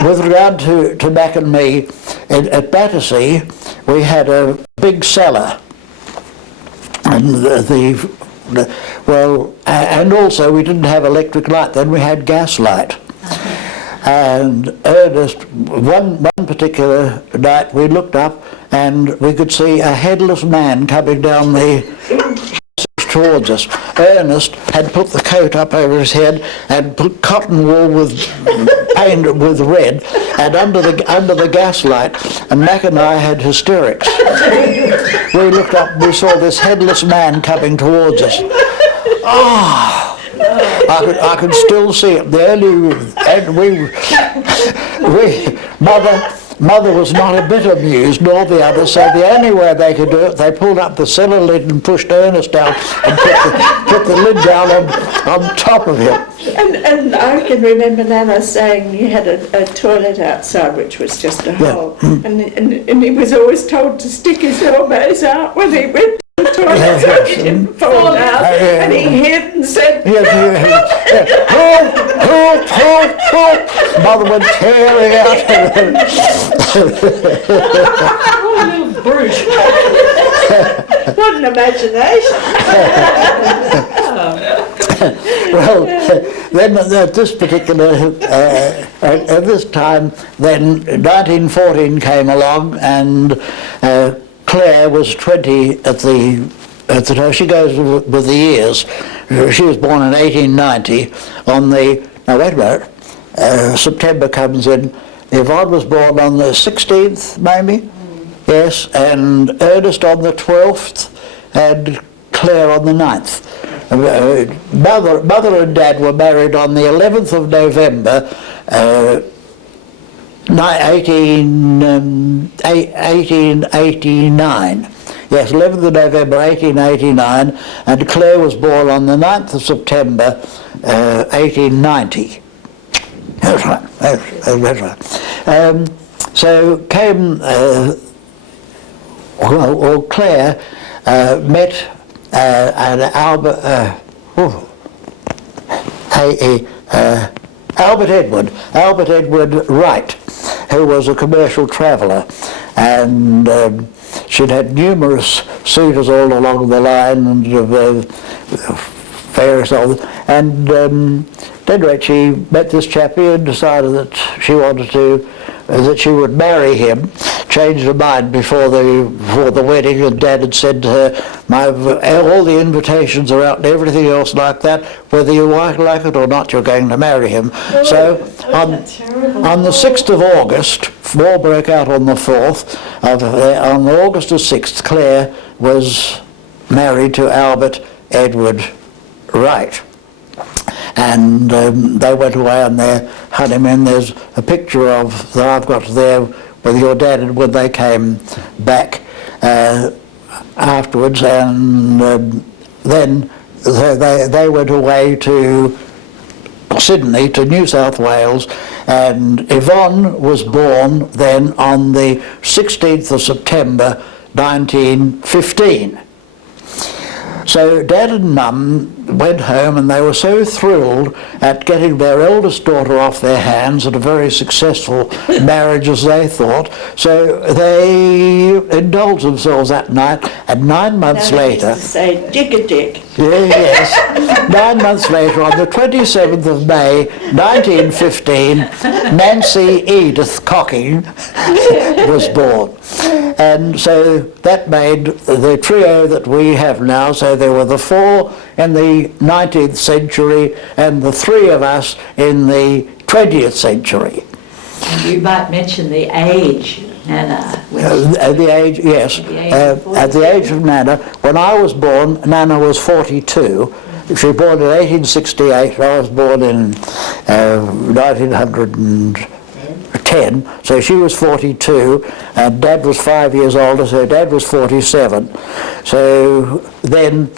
With regard to Mac and me, at Battersea, we had a big cellar, and and also we didn't have electric light then. We had gas light. And Ernest, one particular night, we looked up and we could see a headless man coming down the towards us. Ernest had put the coat up over his head and put cotton wool painted with red, and under the gaslight, and Mac and I had hysterics. We looked up and we saw this headless man coming towards us. Oh! I could still see it. Mother was not a bit amused, nor the other, so the only way they could do it, they pulled up the cellar lid and pushed Ernest down and put the lid down on top of him. And I can remember Nana saying you had a toilet outside which was just a hole, and he was always told to stick his elbows out when he went to the toilet so he didn't fall down, and he hid and said, help. Mother went tearing out. What a little brute. what an imagination. Well, then at this particular, at this time, then 1914 came along, and Claire was 20 at the time. She goes with the years. She was born in 1890 on the, now wait a minute, September comes in. Yvonne was born on the 16th, maybe? Yes, and Ernest on the 12th, and Claire on the 9th. Mother and Dad were married on the 11th of November, 1889. Yes, 11th of November 1889, and Claire was born on the 9th of September 1890. That's right. So came, Claire met an Albert Edward Wright, who was a commercial traveller, and she'd had numerous suitors all along the line, and various others, and at any rate she met this chappie and decided that she wanted to, that she would marry him. Changed her mind before the wedding, and Dad had said to her, all the invitations are out and everything else like that, whether you like it or not, you're going to marry him. So on the 6th of August, war broke out on the 4th, on August the 6th, Claire was married to Albert Edward Wright. And they went away on their honeymoon. There's a picture of that I've got there with your dad and when they came back afterwards, and then they went away to Sydney, to New South Wales, and Yvonne was born then on the 16th of September 1915. So Dad and Mum went home, and they were so thrilled at getting their eldest daughter off their hands at a very successful marriage, as they thought. So they indulged themselves that night, and 9 months later... used to say, jig-a-dig. Yes. 9 months later, on the 27th of May, 1915, Nancy Edith Cocking was born. And so that made the trio that we have now. So there were the 4 in the 19th century and the 3 of us in the 20th century. And you might mention the age, Nana. At the age, yes. At the age of Nana, when I was born, Nana was 42. She was born in 1868. I was born in 1910. So she was 42, and Dad was 5 years older, so Dad was 47. So then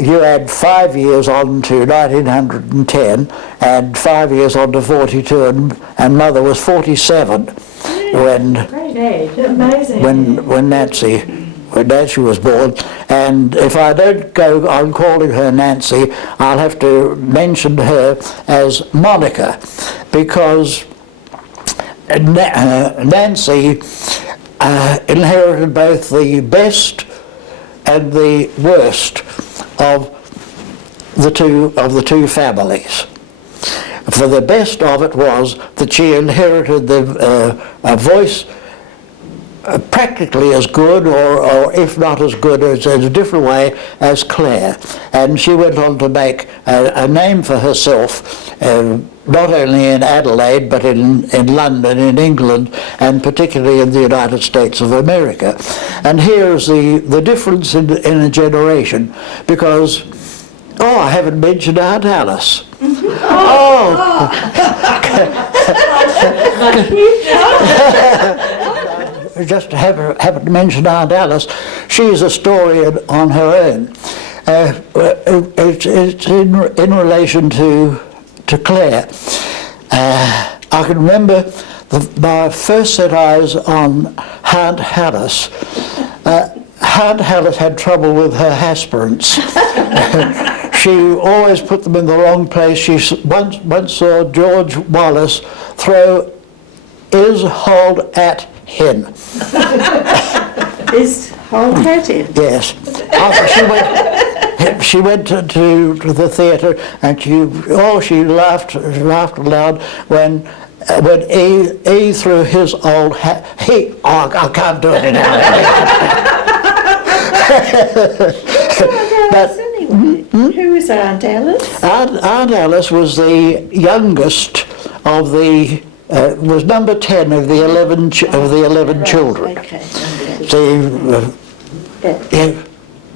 you add 5 years on to 1910, and 5 years on to 42, and Mother was 47 when Great age. Amazing. when Nancy was born. And if I don't go on calling her Nancy, I'll have to mention her as Monica, because Nancy inherited both the best and the worst of the two families. For the best of it was that she inherited a voice practically as good, or if not as good, as in a different way, as Claire. And she went on to make a name for herself, not only in Adelaide, but in London, in England, and particularly in the United States of America. And here's the difference in a generation, because, I haven't mentioned Aunt Alice. Just haven't to mention Aunt Alice. She's a story on her own. It's in relation to Claire. I can remember my first set eyes on Aunt Alice. Aunt Alice had trouble with her aspirants. She always put them in the wrong place. She once saw George Wallace throw his hold at him. His whole at him? Yes. She went to the theatre, and she laughed aloud when he threw his old hat. I can't do it anymore. But Who was Aunt Alice? Aunt Alice was the youngest of the was number 10 of the 11 children. Okay.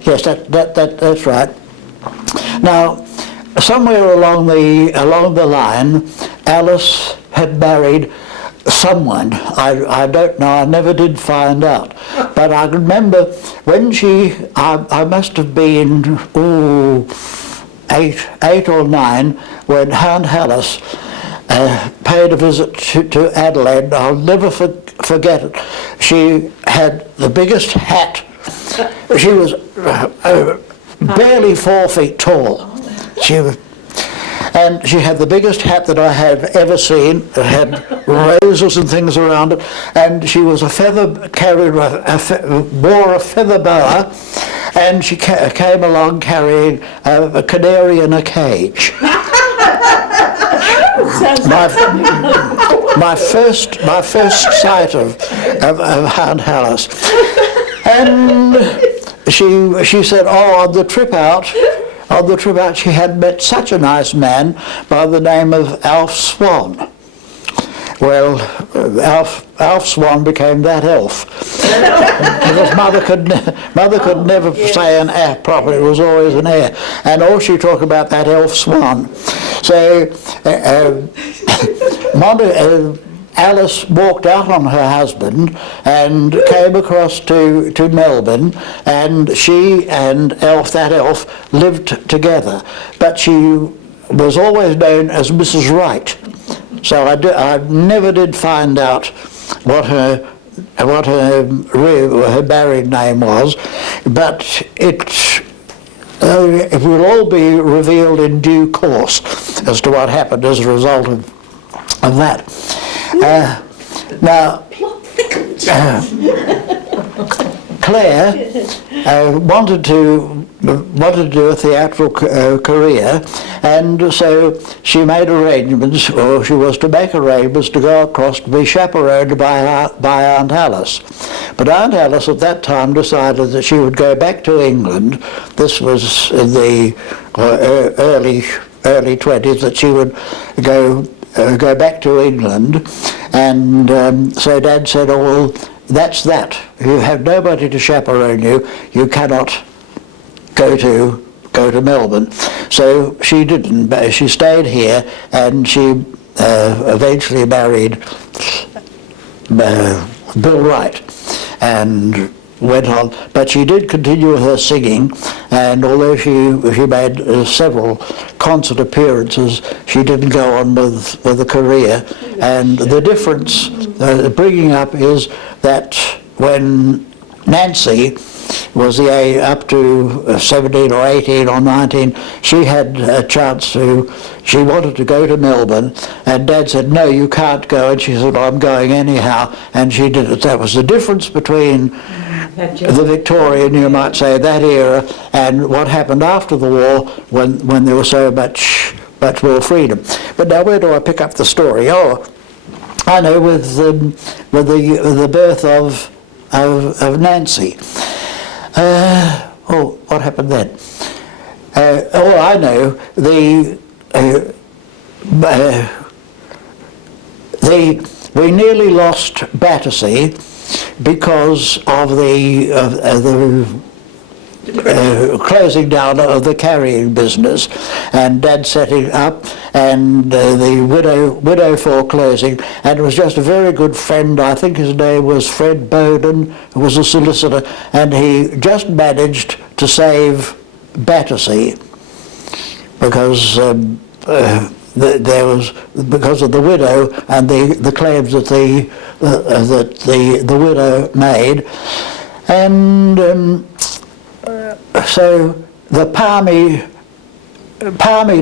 Yes, that's right. Now, somewhere along the line, Alice had married someone. I don't know. I never did find out. But I remember when I must have been 8 or 9 when Aunt Alice paid a visit to Adelaide. I'll never forget it. She had the biggest hat. She was barely 4 feet tall. And she had the biggest hat that I have ever seen. It had roses and things around it, and she was wore a feather boa, and she came along carrying a canary in a cage. my first sight of Aunt Alice, and she said, "Oh, on the trip out, she had met such a nice man by the name of Alf Swan." Well, Alf Swan became that elf. Because mother could never say an air properly, it was always an air. And all she talked about that Alf Swan. So Alice walked out on her husband and came across to Melbourne, and she and that elf lived together. But she was always known as Mrs. Wright. So I never did find out what her married name was, but it will all be revealed in due course as to what happened as a result of that. Now, Claire wanted to do a theatrical career, and so she made arrangements, or she was to make arrangements to go across to be chaperoned by Aunt Alice. But Aunt Alice at that time decided that she would go back to England. This was in the early 20s, that she would go back to England, and so Dad said, "Oh well, that's that. You have nobody to chaperone you. You cannot go to Melbourne." So she didn't. She stayed here, and she eventually married Bill Wright, and went on. But she did continue her singing, and although she made several concert appearances, she didn't go on with a career. And the difference, bringing up, is that when Nancy was up to 17 or 18 or 19, she had a chance she wanted to go to Melbourne, and Dad said, "No, you can't go," and she said, "Well, I'm going anyhow," and she did it. That was the difference between the Victorian, you might say, that era, and what happened after the war, when there was so much more freedom. But now, where do I pick up the story? Oh, I know, with the birth of Nancy. What happened then? I know, we nearly lost Battersea because of the closing down of the carrying business, and Dad setting up, and the widow foreclosing, and it was just a very good friend. I think his name was Fred Bowden, who was a solicitor, and he just managed to save Battersea because there was, because of the widow and the claims that the widow made, and so the palmy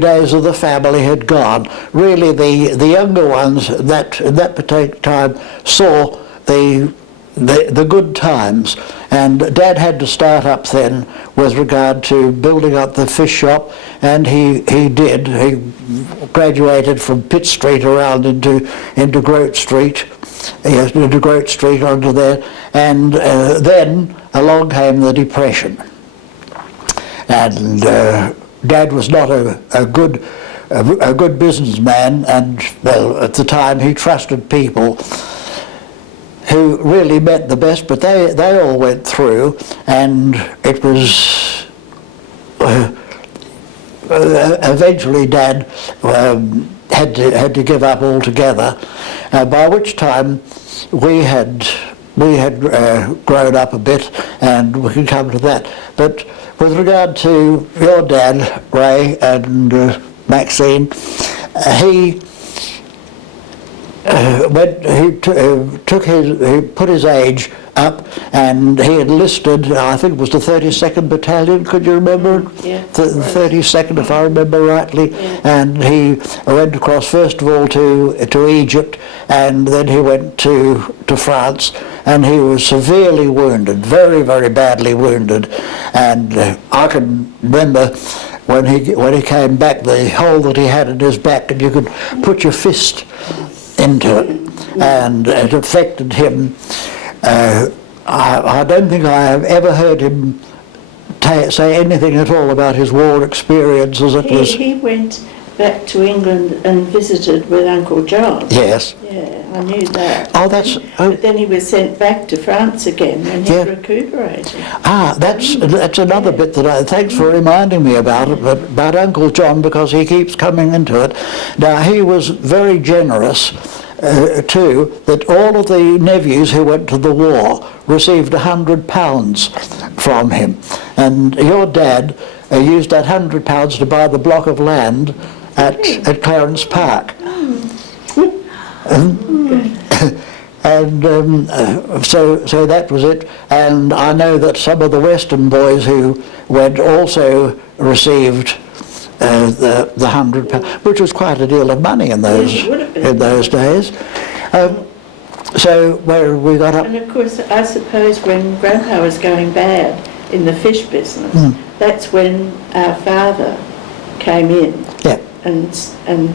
days of the family had gone. Really, the younger ones that at that particular time saw the good times, and Dad had to start up then with regard to building up the fish shop, and he did. He graduated from Pitt Street around into Grote Street, yes, into Grote Street onto there, and then along came the Depression, and Dad was not a good businessman, and well, at the time he trusted people who really meant the best, but they all went through, and it was eventually Dad had to give up altogether, by which time we had grown up a bit, and we can come to that. But with regard to your dad, Ray, and Maxine, he put his age up, and he enlisted, I think it was the 32nd Battalion, could you remember? Yeah. The 32nd, if I remember rightly. Yeah. And he went across first of all to Egypt, and then he went to France, and he was severely wounded, very, very badly wounded. And I can remember when he came back, the hole that he had in his back, and you could put your fist into it, and it affected him. I don't think I have ever heard him say anything at all about his war experiences. He went back to England and visited with Uncle John. Yes. Yeah, I knew that. Oh, that's... But then he was sent back to France again when he Yeah. recuperated. That's another bit that thanks for reminding me about it, but about Uncle John, because he keeps coming into it. Now, he was very generous too, that all of the nephews who went to the war received £100 from him. And your dad used that £100 to buy the block of land at Clarence Park. And so that was it. And I know that some of the Western boys who went also received the £100, which was quite a deal of money in those days. So where we got up. And of course, I suppose when Grandpa was going bad in the fish business, that's when our father came in. Yeah. And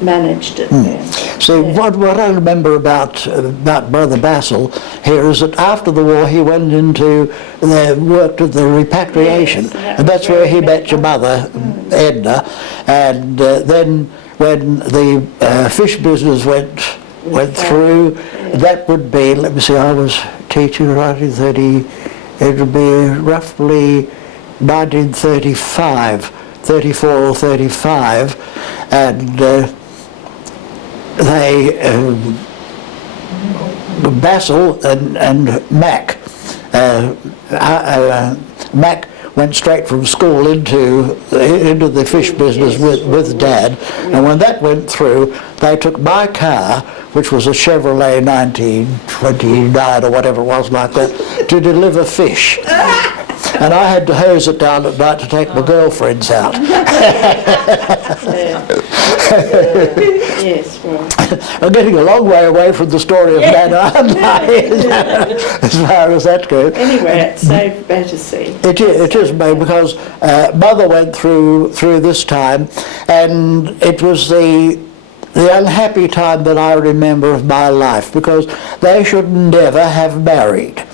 managed it. Yeah. See, what I remember about Brother Basil here is that after the war he went into worked at the repatriation, Yes, and that's where he met your mother, Edna, and then when the fish business went through, that would be, let me see, I was teaching right in it would be roughly 1935, 34 or 35, and Basil and Mac, Mac went straight from school into the fish business with Dad, and when that went through, they took my car, which was a Chevrolet 1929 or whatever it was like that, to deliver fish. And I had to hose it down at night to take my girlfriends out. Yes, right. I'm getting a long way away from the story of Nana, aren't I? As far as that goes. Anyway, it's so Battersea. It is, mate, because Mother went through this time, and it was the unhappy time that I remember of my life, because they should never have married.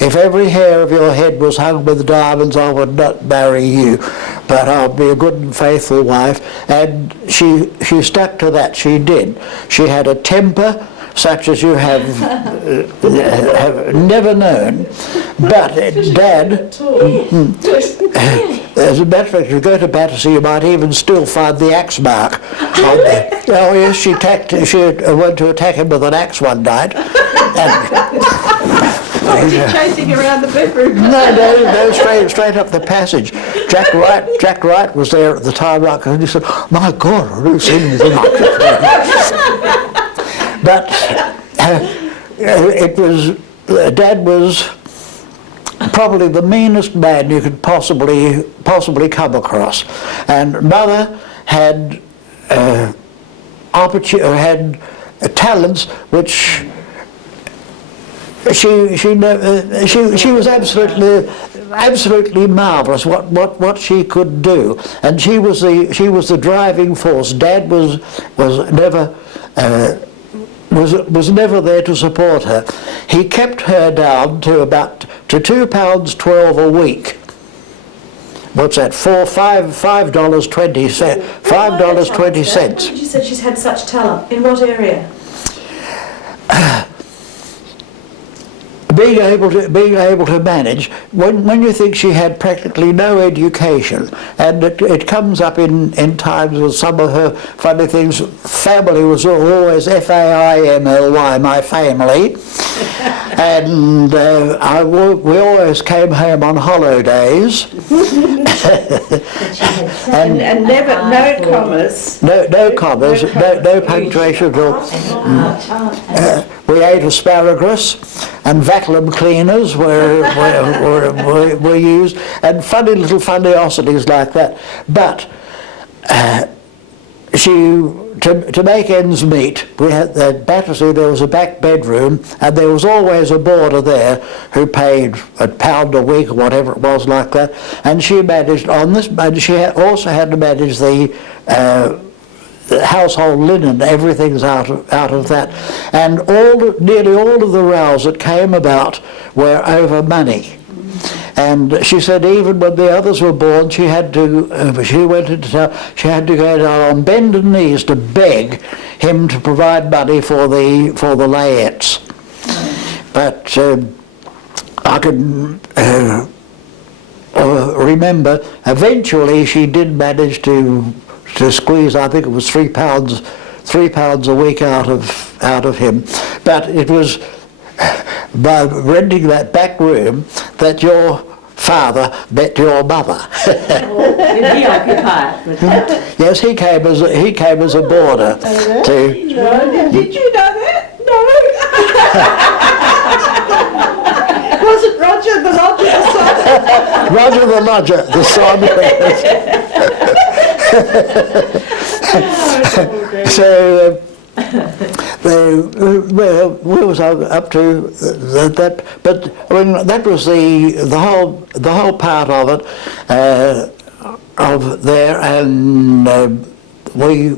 If every hair of your head was hung with diamonds, I would not marry you, but I'll be a good and faithful wife. And she stuck to that. She did. She had a temper such as you have never known. But Dad, as a matter of fact, if you go to Battersea, you might even still find the axe mark on there. Oh yes, she went to attack him with an axe one night. Was he chasing around the bedroom? No, straight up the passage. Jack Wright was there at the time, and he said, "My God, I've never seen anything like this." But Dad was probably the meanest man you could possibly come across, and Mother had talents which. She was absolutely marvelous what she could do, and she was the driving force. Dad was never there to support her. He kept her down to £2.12 a week. What's that? $5.20. $5.20. You said she's had such talent. In what area? being able to manage when you think she had practically no education, and it comes up in times with some of her funny things. Family was always FAIMLY, my family, and we always came home on holidays. And never, no commas. No commas, no punctuation at all. We ate asparagus, and vacuum cleaners were used, and funny little funniosities like that. But to make ends meet, we had at Battersea there was a back bedroom, and there was always a boarder there who paid £1 a week or whatever it was like that, and she managed on this, and she also had to manage the household linen. Everything's out of that, and nearly all of the rows that came about were over money. And she said even when the others were born, she had to go down on bended knees to beg him to provide money for the layettes. But I can remember eventually she did manage to squeeze, I think it was £3 a week out of him. But it was by renting that back room that your father met your mother. Did he occupy it? Yes, he came as a boarder. Did you know that? No. Wasn't Roger the Lodger the son? Roger the Lodger, the son. So where was I up to that? But I mean, that was the whole part of it, of there, and we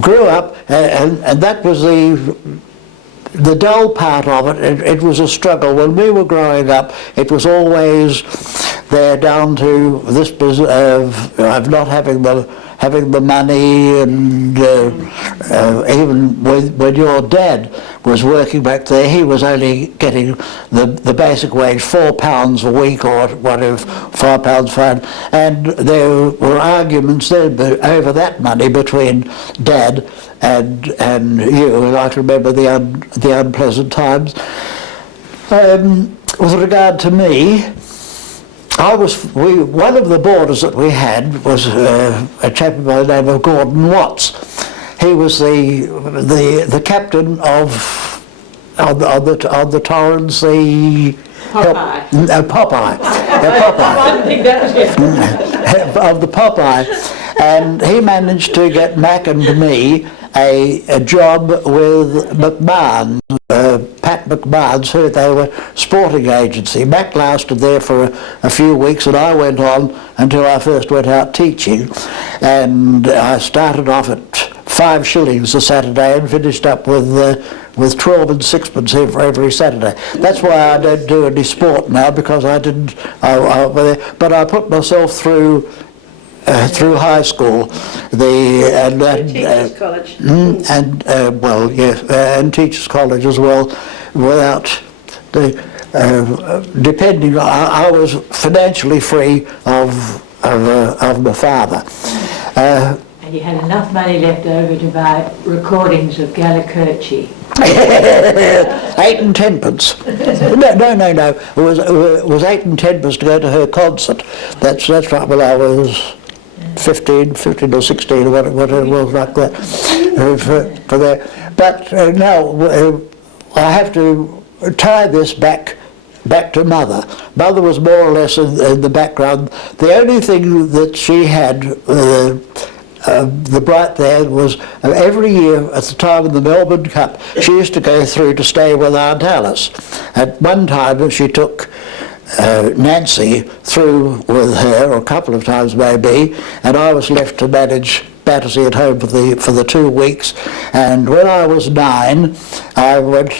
grew up, and that was the dull part of it. It was a struggle. When we were growing up, it was always there down to this business of not having the money, and even when your dad was working back there, he was only getting the basic wage, £4 a week or whatever, £5 and there were arguments there over that money between Dad and you, and I can remember the unpleasant times. With regard to me, one of the boarders that we had was a chap by the name of Gordon Watts. He was the captain of the Torrens, the Popeye. Popeye. I think that was it. Of the Popeye, and he managed to get Mac and me a job with McMahon. Pat McMahon's, who they were sporting agency. Mac lasted there for a few weeks, and I went on until I first went out teaching, and I started off at 5 shillings a Saturday and finished up with 12 and sixpence every Saturday. That's why I don't do any sport now, because I didn't. But I put myself through high school, Teachers College. and Teachers College as well, without depending. I was financially free of my father. And you had enough money left over to buy recordings of Gallicurci. 8 and 10 pence. No. It was 8 and 10 pence to go to her concert. That's right. Well, I was 15 or 16 or whatever it was like that. For there. But now I have to tie this back to Mother. Mother was more or less in the background. The only thing that she had, the bright there, was every year at the time of the Melbourne Cup, she used to go through to stay with Aunt Alice. At one time she took Nancy through with her, or a couple of times maybe, and I was left to manage Battersea at home for the 2 weeks. And when I was 9, I went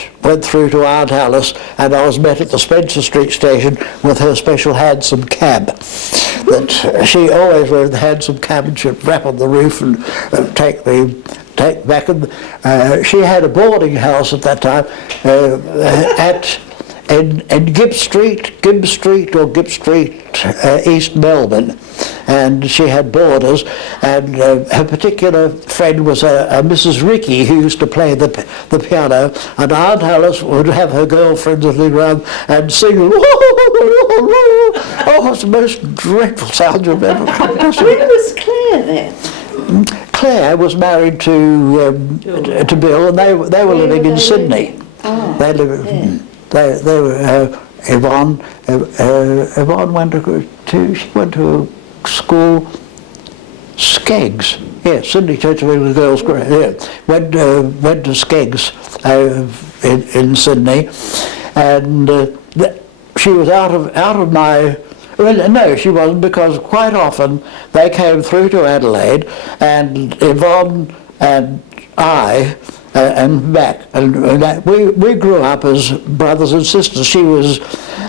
through to Aunt Alice, and I was met at the Spencer Street station with her special hansom cab. That she always rode the hansom cab, and she'd rap on the roof and take take back. And she had a boarding house at that time in Gibbs Street, East Melbourne, and she had boarders, and her particular friend was a Mrs. Ricky, who used to play the piano, and Aunt Alice would have her girlfriends sitting around and sing. Oh, it's the most dreadful sound you've ever come across. Where was Claire then? Claire was married to Bill, and they were living in Sydney. Oh, They lived. They were Yvonne. Yvonne went to she went to a school, Skeggs. Yeah, Sydney Church of England Girls' School. Yeah, went to Skeggs in Sydney, and she was out of my. Well, no, she wasn't, because quite often they came through to Adelaide, and Yvonne and I. And back, and we grew up as brothers and sisters. She was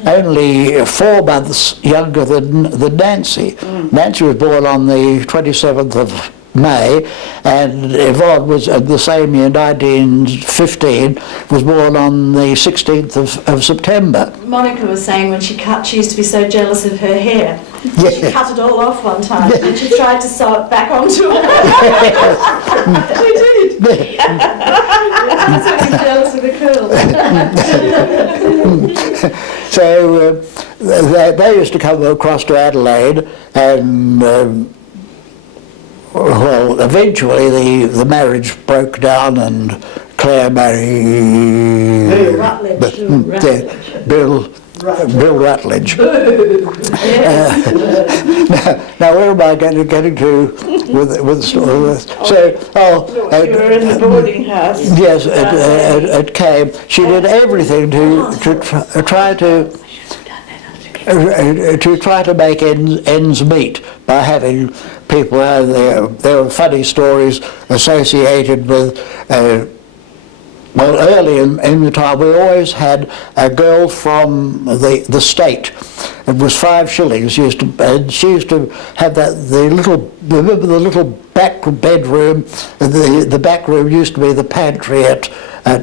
only 4 months younger than Nancy. Nancy was born on the 27th of May, and Yvonne was the same year, 1915, was born on the 16th of September. Monica was saying when she cut, she used to be so jealous of her hair. Yeah. She cut it all off one time and she tried to sew it back onto her. She did. That's when he's jealous of the curls. So they used to come across to Adelaide, and well, eventually the marriage broke down, and Claire married Bill Rutledge. Now where am I getting to with the story? So, you were in the boarding house. Yes, it came. She did everything to try to make ends meet by having people. There were funny stories associated with. Well, early in the time, we always had a girl from the state. It was 5 shillings. And she used to have remember the little back bedroom. The back room used to be the pantry at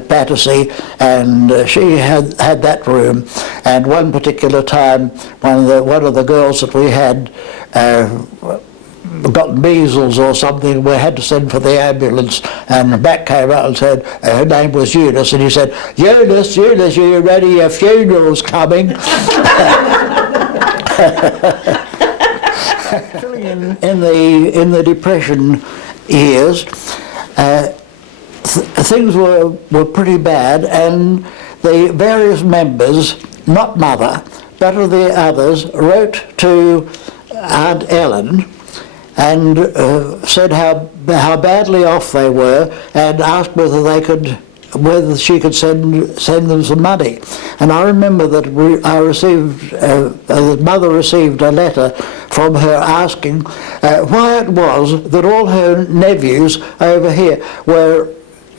Battersea, and she had that room. And one particular time, one of the girls that we had got measles or something, we had to send for the ambulance, and the back came out and said, her name was Eunice, and he said, Eunice, are you ready? Your funeral's coming. in the Depression years, things were pretty bad, and the various members, not Mother, but of the others, wrote to Aunt Ellen and said how badly off they were, and asked whether she could send them some money. And I remember that Mother received a letter from her asking why it was that all her nephews over here were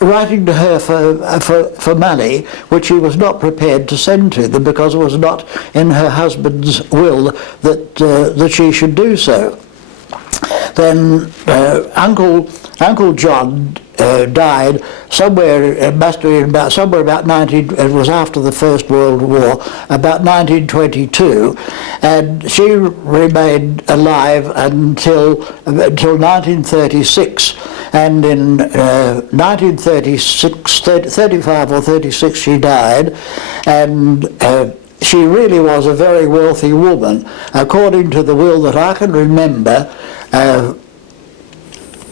writing to her for money, which she was not prepared to send to them, because it was not in her husband's will that she should do so. Then Uncle John died somewhere. It must have been about 19. It was after the First World War, about 1922, and she remained alive until 1936. And in 1935 or 36, she died, and she really was a very wealthy woman. According to the will that I can remember,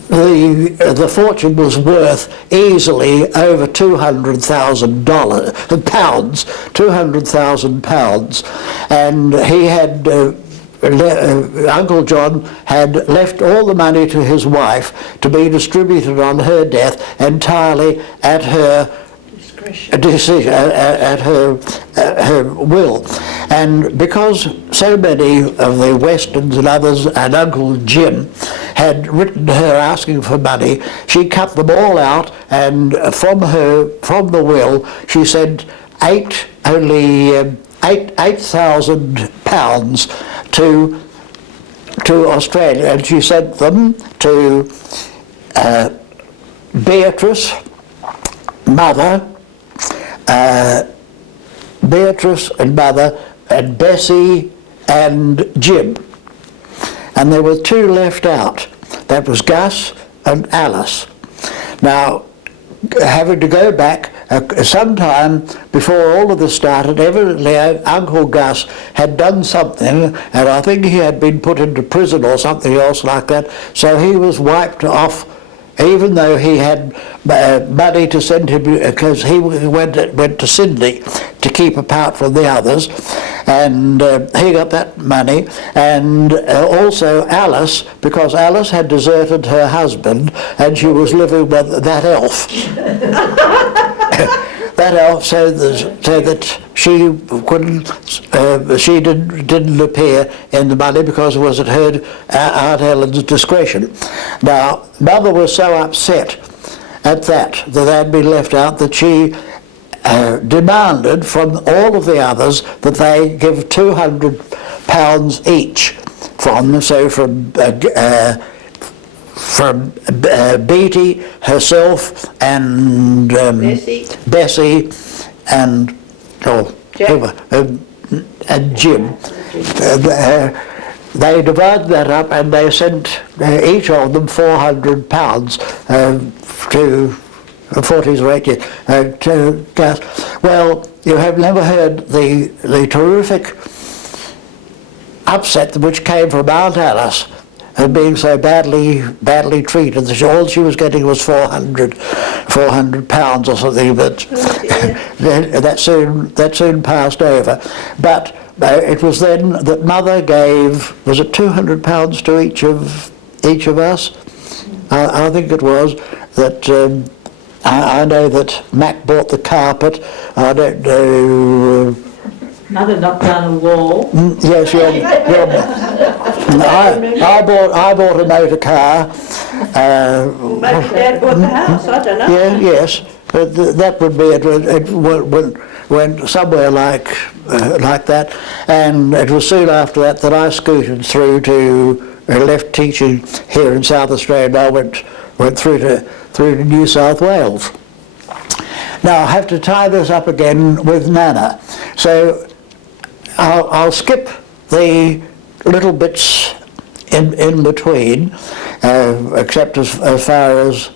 the fortune was worth easily over £200,000, and he had. Uncle John had left all the money to his wife to be distributed on her death entirely at her decision, at her will. And because so many of the Westons and others and Uncle Jim had written to her asking for money, she cut them all out, and from the will she sent £8,000 to Australia, and she sent them to Beatrice, mother, Beatrice and mother, and Bessie and Jim. And there were two left out. That was Gus and Alice. Now, having to go back sometime before all of this started, evidently Uncle Gus had done something, and I think he had been put into prison or something else like that, so he was wiped off, even though he had money to send him, because he went to Sydney to keep apart from the others, and he got that money, and also Alice, because Alice had deserted her husband and she was living with that elf. That elf, so that she couldn't, she didn't appear in the money because it was at her Aunt Helen's discretion. Now, Mother was so upset at that they'd been left out, that she demanded from all of the others that they give £200 each from Beattie, herself, and Bessie, and and Jim. They divided that up, and they sent each of them £400 to 40s rate to Gus. Well, you have never heard the terrific upset which came from Aunt Alice, being so badly treated. All she was getting was £400 or something, but that soon passed over. But it was then that Mother gave, was it £200 to each of us? I think it was. That I know that Mac bought the carpet. I don't know. Mother knocked down a wall. Yes, I bought a motor car. Maybe Dad bought the house, I don't know. Yeah, yes, that would be it. It went somewhere like that, and it was soon after that that I scooted through to left teaching here in South Australia. And I went through to New South Wales. Now I have to tie this up again with Nana, so I'll skip the little bits in between, except as far as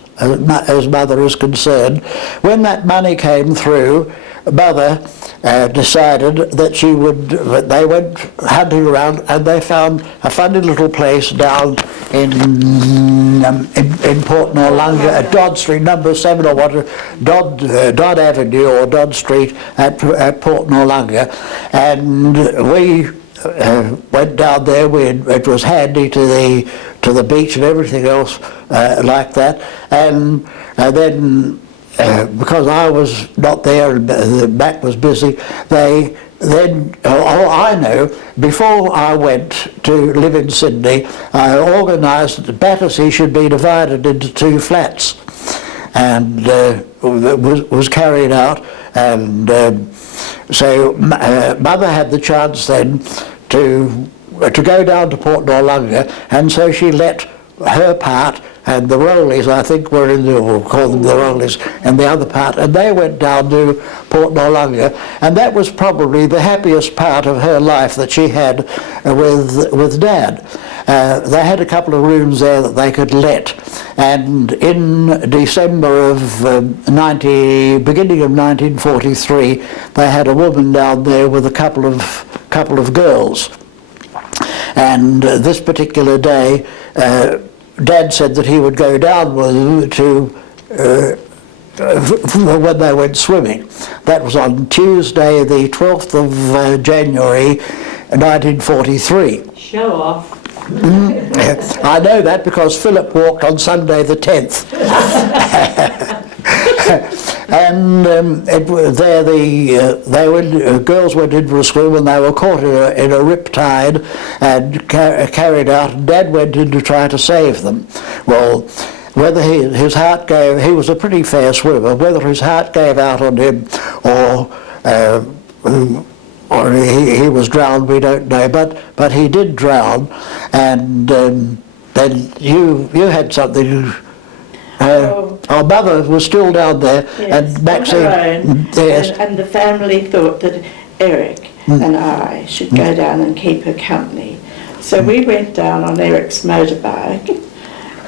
Mother is concerned. When that money came through, Mother decided that they went hunting around, and they found a funny little place down in Port Noarlunga at Dodd Street, number 7 or what, Dodd Avenue or Dodd Street at Port Noarlunga, and we went down there. It was handy to the beach and everything else like that, and then because I was not there and Mac was busy, I know, before I went to live in Sydney, I organised that Battersea should be divided into 2 flats, and was carried out, and so Mother had the chance then to go down to Port Noarlunga, and so she let her part, and the Rollies, I think, were we'll call them the Rollies, and the other part, and they went down to Port Noarlunga, and that was probably the happiest part of her life that she had with Dad. They had a couple of rooms there that they could let, and in December of beginning of 1943, they had a woman down there with a couple of girls, and this particular day, Dad said that he would go down with them to when they went swimming. That was on Tuesday, the 12th of January, 1943. Show off. I know that because Philip walked on Sunday the 10th. And girls went in for a swim, and they were caught in a rip tide and carried out, and Dad went in to try to save them. Well, whether his heart gave, he was a pretty fair swimmer, whether his heart gave out on him or he was drowned, we don't know, but he did drown, and then you had something. our mother was still down there, Yes, and Maxine, on her own. yes, And the family thought that Eric and I should go down and keep her company. So we went down on Eric's motorbike,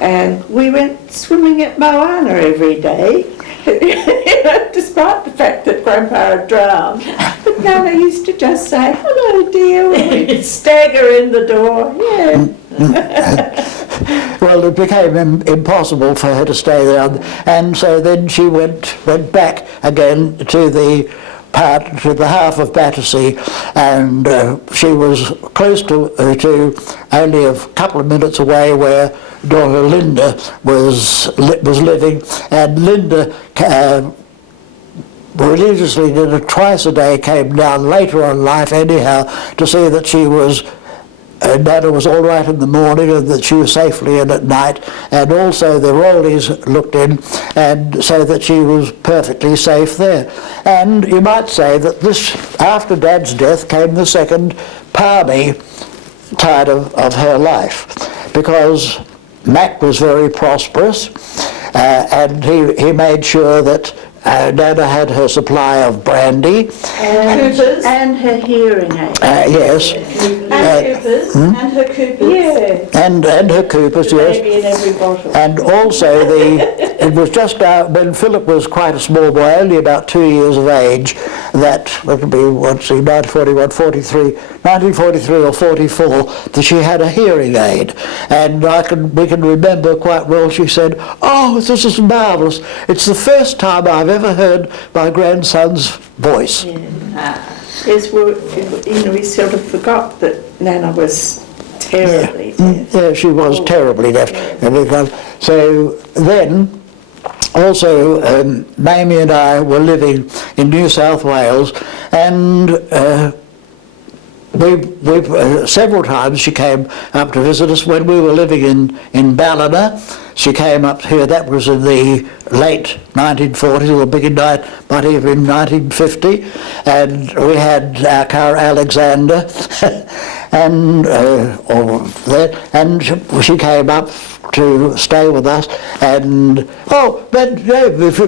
and we went swimming at Moana every day, despite the fact that Grandpa had drowned. But Nana used to just say, "Hello, dear," when we'd stagger in the door. Yeah. well, it became impossible for her to stay there, and so then she went back again to the half of Battersea, and she was close to only a couple of minutes away where daughter Linda was living, and Linda religiously did it twice a day, came down later on in life anyhow to see that she was Nana was all right in the morning and that she was safely in at night, and also the Rowleys looked in and so that she was perfectly safe there. And you might say that this, after Dad's death, came the second palmy tide of her life, because Mac was very prosperous, and he made sure that Nana had her supply of brandy. And her hearing aid. Yes. And Coopers. And her Coopers. Yeah. And her Coopers, yes. Baby in every bottle. And also it was just when Philip was quite a small boy, only about 2 years of age, that would be, 1943 or 44, that she had a hearing aid. And we can remember quite well, she said, "Oh, this is marvellous. It's the first time I've ever heard my grandson's voice." Yeah. Yes, we sort of forgot that Nana was terribly deaf. Yeah, she was terribly deaf. So then, also, Mamie and I were living in New South Wales, and several times she came up to visit us when we were living in Ballina. She came up here, that was in the late 1940s, or beginning, might even in 1950, and we had our car Alexander, and she came up to stay with us, and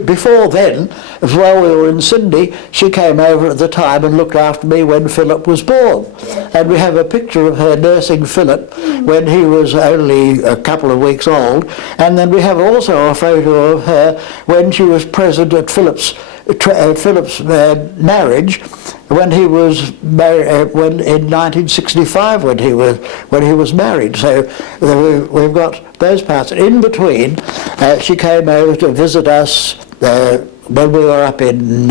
before then, while we were in Sydney, she came over at the time and looked after me when Philip was born, and we have a picture of her nursing Philip when he was only a couple of weeks old, and then we have also a photo of her when she was present at Philip's marriage, when he was married, in 1965 when he was married. So we've got those parts. In between, she came over to visit us when we were up in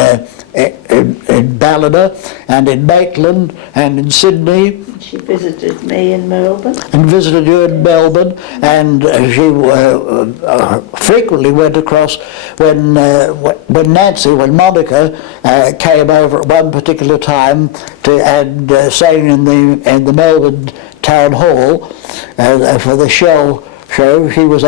Ballina and in Maitland and in Sydney. She visited me in Melbourne. And visited you in Melbourne, and she frequently went across when Monica came over at one particular time and sang in the Melbourne Town Hall for the Shell show. She was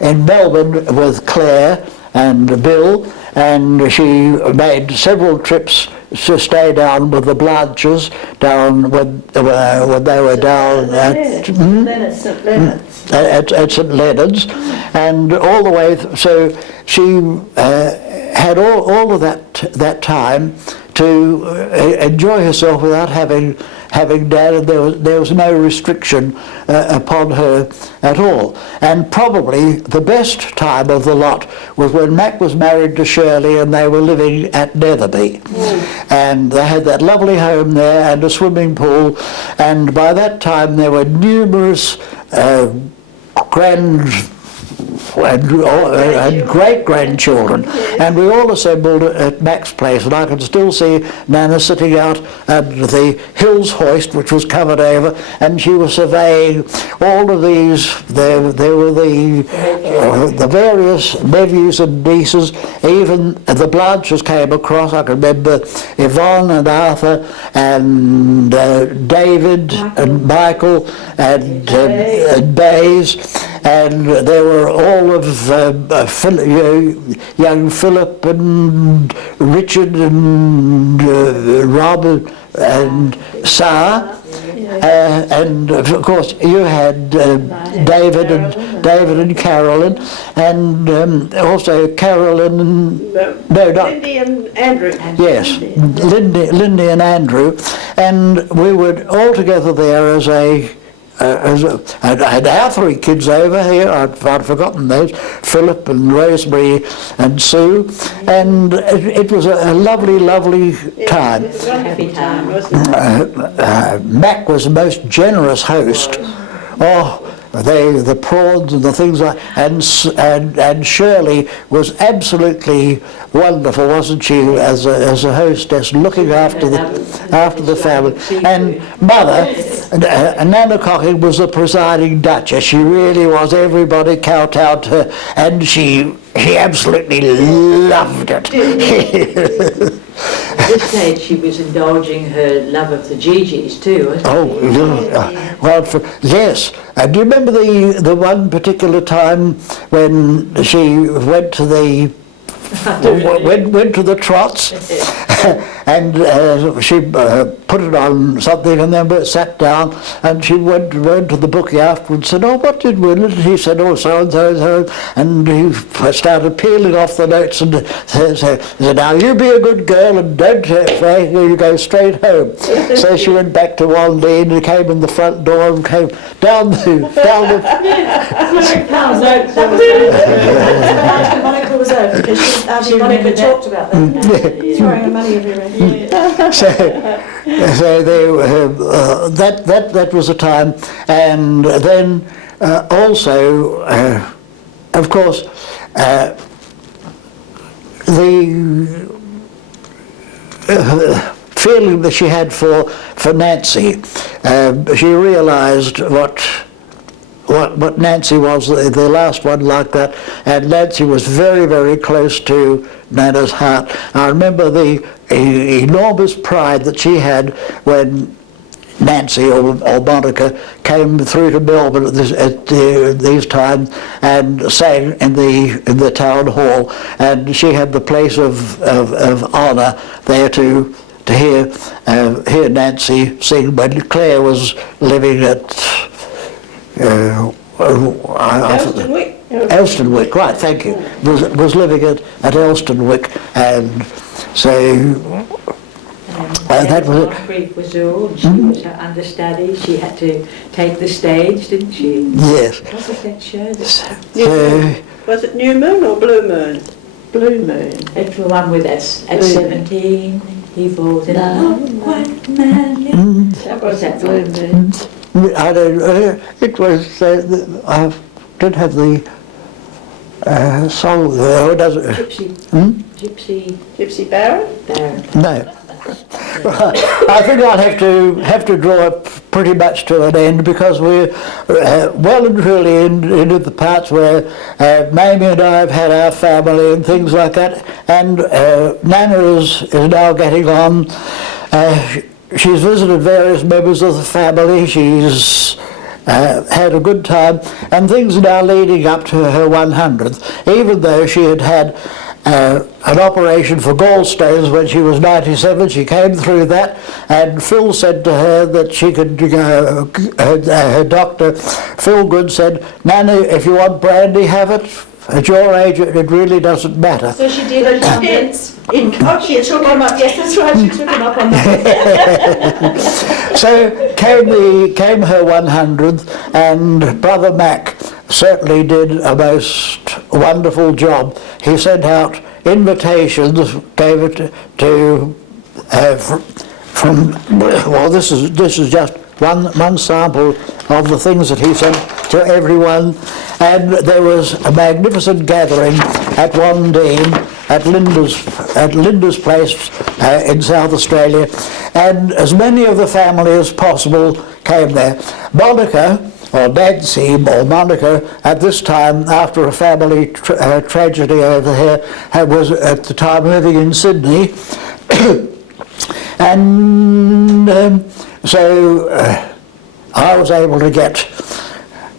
in Melbourne with Claire and Bill, and she made several trips to stay down with the Blanches down when they were down at St Leonard's. At St Leonard's, and all the way. So she had all of that time to enjoy herself without having Dad, and there was no restriction upon her at all. And probably the best time of the lot was when Mac was married to Shirley and they were living at Netherby. And they had that lovely home there and a swimming pool, and by that time there were numerous great-grandchildren, and we all assembled at Mac's place, and I can still see Nana sitting out under the Hills hoist, which was covered over, and she was surveying all of these. There were the various nephews and nieces, even the Blanches came across. I can remember Yvonne and Arthur and David and Michael and Bays, and there were all of young Philip and Richard and Rob and Sarah, and of course you had David David and Carolyn, and also Carolyn and no, not Lindy and Andrew. yes, Lindy and Andrew, and we were all together there as and I had our 3 kids over here. I'd forgotten those, Philip and Rosemary and Sue, and it was a lovely, lovely time. It was a happy time, wasn't it? Mac was the most generous host. Oh, the prawns and the things like, and Shirley was absolutely wonderful, wasn't she, as a hostess, looking after the family. And Mother, Nana Cocking was the presiding duchess. She really was. Everybody kowtowed to her, and she absolutely loved it. At this stage, she was indulging her love of the Gigi's too, wasn't she? Well, yes. Do you remember the one particular time when she went to the went to the trots, and she put it on something, and then sat down, and she went to the bookie afterwards and said, "Oh, what did we?" And he said, "Oh, so and so and so," and he started peeling off the notes and said, "Now you be a good girl and don't you go straight home." So she went back to Waldene and came in the front door and came down the Monica was over because Auntie Monica talked about that. Throwing her money everywhere. So that was a time, and then also, of course, the feeling that she had for Nancy, she realised what Nancy was, the last one like that, and Nancy was very, very close to Nana's heart. I remember the enormous pride that she had when Nancy or Monica came through to Melbourne at these times and sang in the town hall, and she had the place of honour there to hear Nancy sing when Claire was living at Elstonwick, right, thank you. Was living at Elstonwick, and so that was it. Grief was all, she was her understudy, she had to take the stage, didn't she? Yes. What was that show? Was it New Moon or Blue Moon? Blue Moon. It's the one with at 17, he falls in love, white man. That was that Blue Moon. I don't. It was. I don't have the song. Does it? Gypsy Baron? No. I think I'll have to draw it pretty much to an end, because we're well and truly into the parts where Mamie and I have had our family and things like that, and Nana is now getting on. She's visited various members of the family. She's had a good time, and things are now leading up to her 100th, even though she had an operation for gallstones when she was 97. She came through that, and Phil said to her that she could go, her doctor, Phil Good, said, "Nana, if you want brandy, have it. At your age, it really doesn't matter." So she did. She took him up. Yes, that's right. She took him up on that. So came her 100th, and Brother Mac certainly did a most wonderful job. He sent out invitations, gave it to from. Well, this is just one sample of the things that he sent to everyone, and there was a magnificent gathering at Wandine at Linda's place in South Australia, and as many of the family as possible came there. Monica, or Nancy, or Monica, at this time, after a family tragedy over here, was at the time living in Sydney, and so I was able to get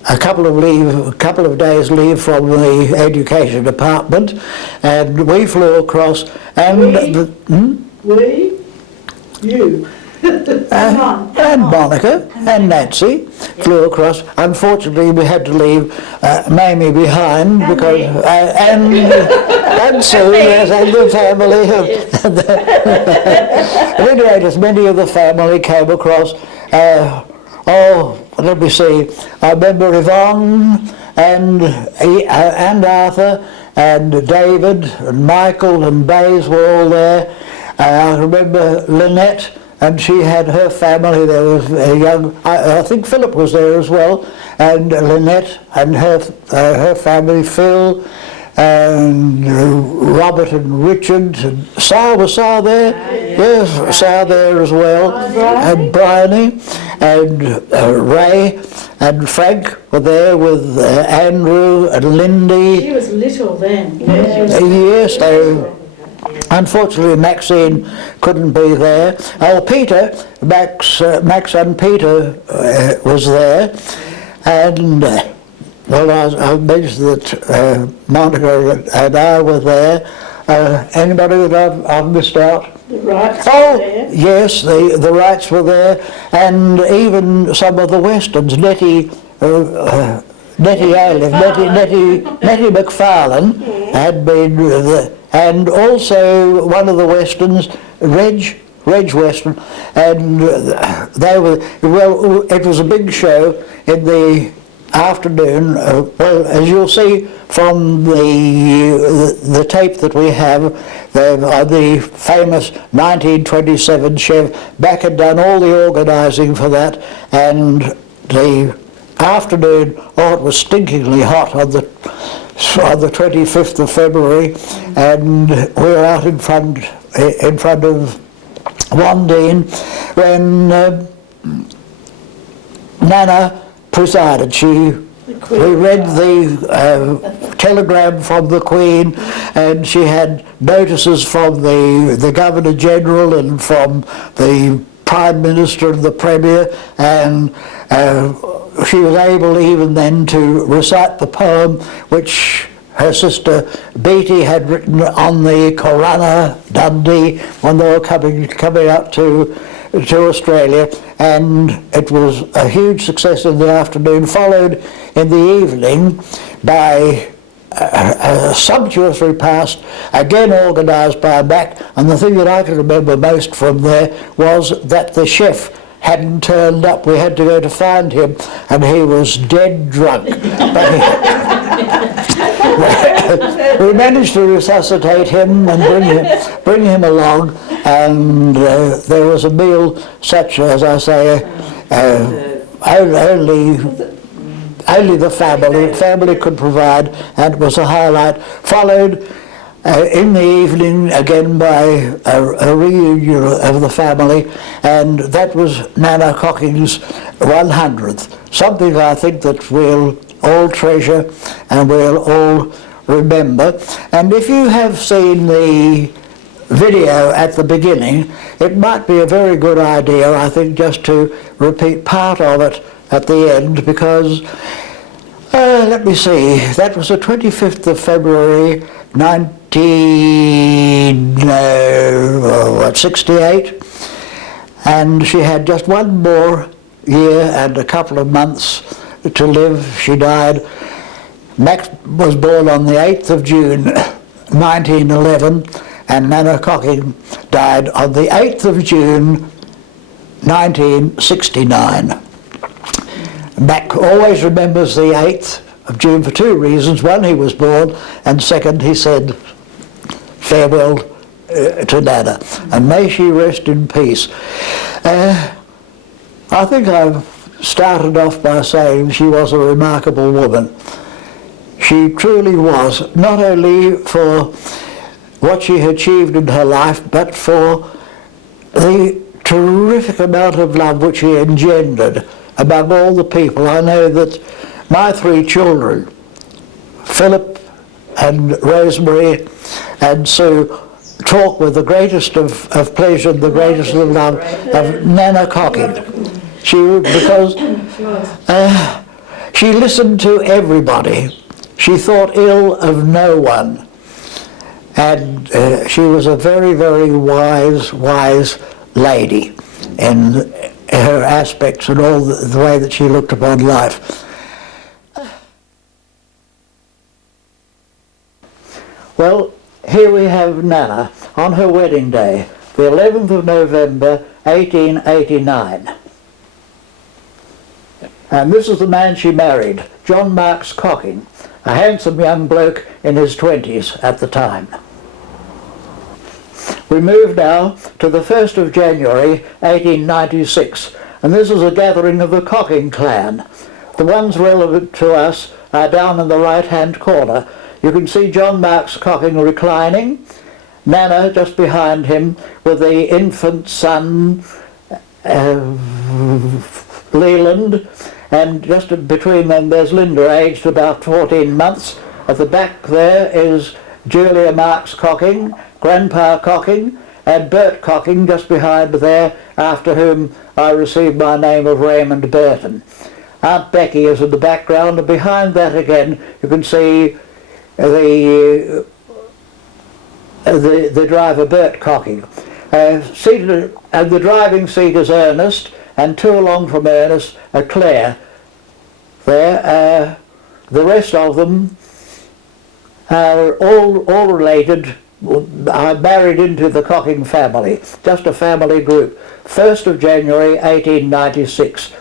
a couple of days leave from the education department, and we flew across. And You? Come on. and Monica and Nancy flew across. Unfortunately, we had to leave Mamie behind because and Sue, yes, and the family. At any rate, as many of the family came across. Let me see. I remember Yvonne and Arthur and David and Michael and Bays were all there. I remember Lynette, and she had her family. There was a young, I think Philip was there as well, and Lynette and her family, Phil, and Robert and Richard, and Sal, was Sal there? Yes, Sal there as well, and Bryony, and Ray, and Frank were there with Andrew and Lindy. She was little then. Yes, unfortunately Maxine couldn't be there. Peter, Max and Peter was there, and well, I mentioned that Monica and I were there. Anybody that I've missed out? The Wrights Oh, were there. yes, the Wrights were there, and even some of the Westerns, Nettie McFarlane had been there, and also one of the Westerns, Reg Weston, and they were, well, it was a big show in the afternoon. Well, as you'll see from the tape that we have, the famous 1927 Chev, Beck had done all the organising for that, and the afternoon, it was stinkingly hot on the 25th of February, and we were out in front of Wandine when Nana presided. We read the telegram from the Queen, and she had notices from the Governor General and from the Prime Minister and the Premier, and she was able even then to recite the poem which her sister Beattie had written on the Corunna Dundee when they were coming up to Australia, and it was a huge success in the afternoon, followed in the evening by a sumptuous repast, again organised by Mac, and the thing that I can remember most from there was that the chef hadn't turned up. We had to go to find him, and he was dead drunk. We managed to resuscitate him and bring him along, and there was a meal such as, I say, only the family could provide, and it was a highlight, followed in the evening again by a reunion of the family, and that was Nana Cocking's 100th, something I think that we'll all treasure and we'll all remember. And if you have seen the video at the beginning, it might be a very good idea, I think, just to repeat part of it at the end, because let me see, that was the 25th of February 1968, and she had just one more year and a couple of months to live. She died. Max was born on the 8th of June 1911, and Nana Cocking died on the 8th of June 1969. Mac always remembers the 8th of June for two reasons. One, he was born, and second, he said farewell to Nana, and may she rest in peace. I think I've started off by saying she was a remarkable woman. She truly was, not only for what she achieved in her life, but for the terrific amount of love which she engendered among all the people. I know that my three children, Philip and Rosemary and Sue, talk with the greatest of pleasure and the greatest of love of Nana Cocking. Because she listened to everybody. She thought ill of no one. And she was a very, very wise lady in her aspects and all the way that she looked upon life. Well, here we have Nana on her wedding day, the 11th of November 1889. And this is the man she married, John Marks Cocking, a handsome young bloke in his 20s at the time. We move now to the 1st of January 1896, and this is a gathering of the Cocking clan. The ones relevant to us are down in the right-hand corner. You can see John Marks Cocking reclining, Nana just behind him with the infant son Leland, and just between them there's Linda, aged about 14 months. At the back there is Julia Marks Cocking, Grandpa Cocking, and Bert Cocking just behind there, after whom I received my name of Raymond Burton. Aunt Becky is in the background, and behind that again you can see the driver Bert Cocking. Seated at the driving seat is Ernest, and two along from Ernest are Claire. There, the rest of them are all related, are married into the Cocking family, just a family group. 1st of January 1896.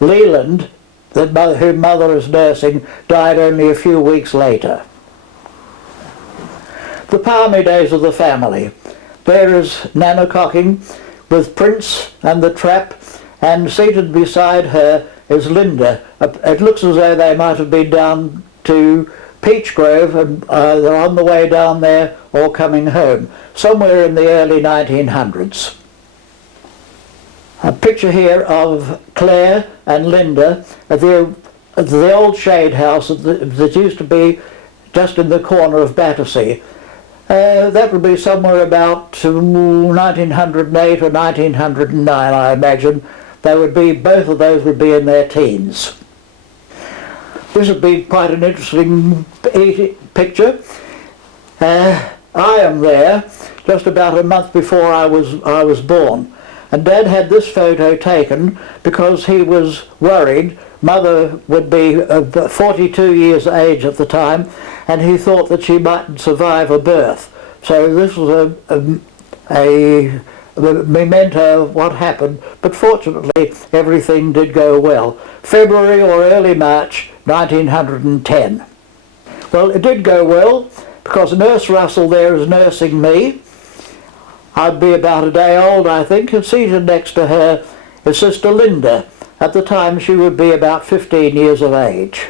Leland, whom mother is nursing, died only a few weeks later. The palmy days of the family. There is Nana Cocking with Prince and the trap, and seated beside her is Linda. It looks as though they might have been down to Peach Grove, and they're on the way down there or coming home, somewhere in the early 1900s. A picture here of Claire and Linda at the old shade house that used to be just in the corner of Battersea. That would be somewhere about 1908 or 1909, I imagine. Both of those would be in their teens. This would be quite an interesting picture. I am there just about a month before I was born, and Dad had this photo taken because he was worried. Mother would be 42 years of age at the time, and he thought that she mightn't survive a birth. So this was a memento of what happened, but fortunately everything did go well. February or early March 1910. Well, it did go well because Nurse Russell there is nursing me. I'd be about a day old, I think, and seated next to her is Sister Linda. At the time she would be about 15 years of age.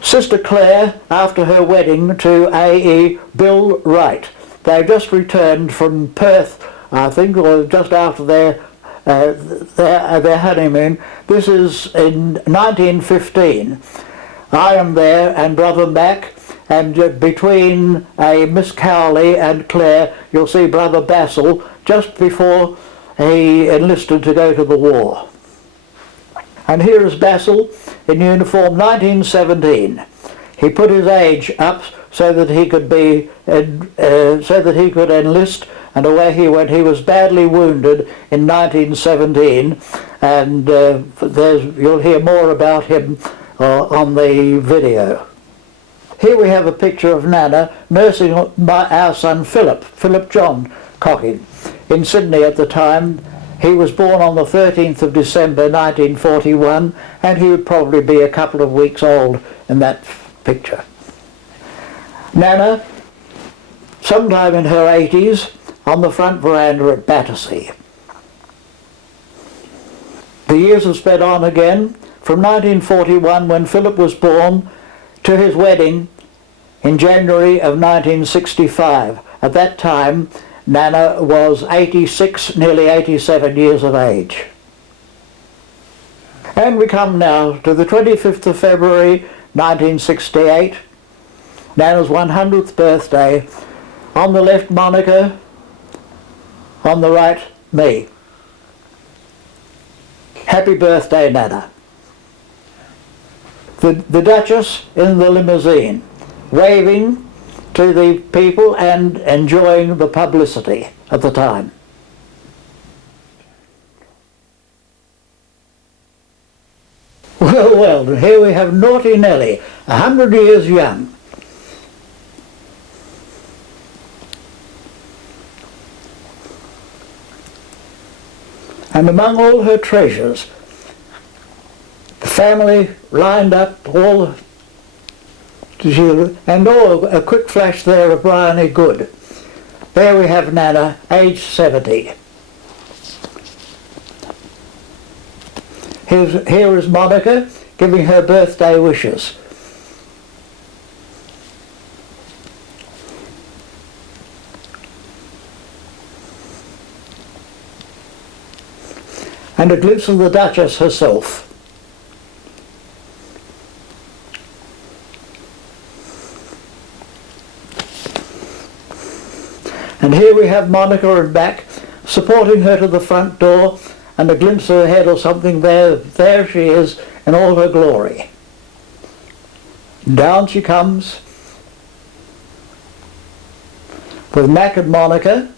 Sister Claire, after her wedding to A.E. Bill Wright. They've just returned from Perth, I think, or just after their honeymoon. This is in 1915. I am there and Brother Mac, and between Miss Cowley and Claire you'll see Brother Basil just before he enlisted to go to the war. And here is Basil in uniform, 1917. He put his age up so that he could enlist, and away he went. He was badly wounded in 1917, and you'll hear more about him on the video. Here we have a picture of Nana nursing our son Philip John Cocking, in Sydney at the time. He was born on the 13th of December 1941, and he would probably be a couple of weeks old in that picture. Nana, sometime in her 80s, on the front veranda at Battersea. The years have sped on again, from 1941, when Philip was born, to his wedding in January of 1965. At that time, Nana was 86, nearly 87 years of age. And we come now to the 25th of February 1968, Nana's 100th birthday. On the left, Monica, on the right, me. Happy birthday, Nana. The Duchess in the limousine, waving to the people and enjoying the publicity at the time. Well, well, and here we have Naughty Nellie, 100 years young. And among all her treasures, the family lined up all, and a quick flash there of Bryony Good. There we have Nana, aged 70. Here is Monica giving her birthday wishes. And a glimpse of the Duchess herself. And here we have Monica and Mac supporting her to the front door, and a glimpse of her head or something there. There she is in all her glory. Down she comes with Mac and Monica,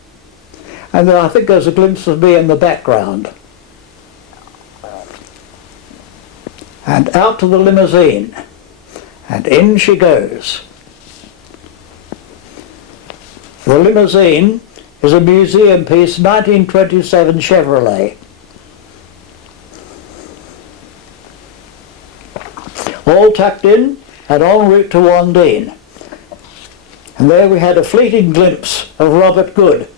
and then I think there's a glimpse of me in the background. And out to the limousine, and in she goes. The limousine is a museum piece, 1927 Chevrolet. All tucked in and en route to Wandine. And there we had a fleeting glimpse of Robert Good.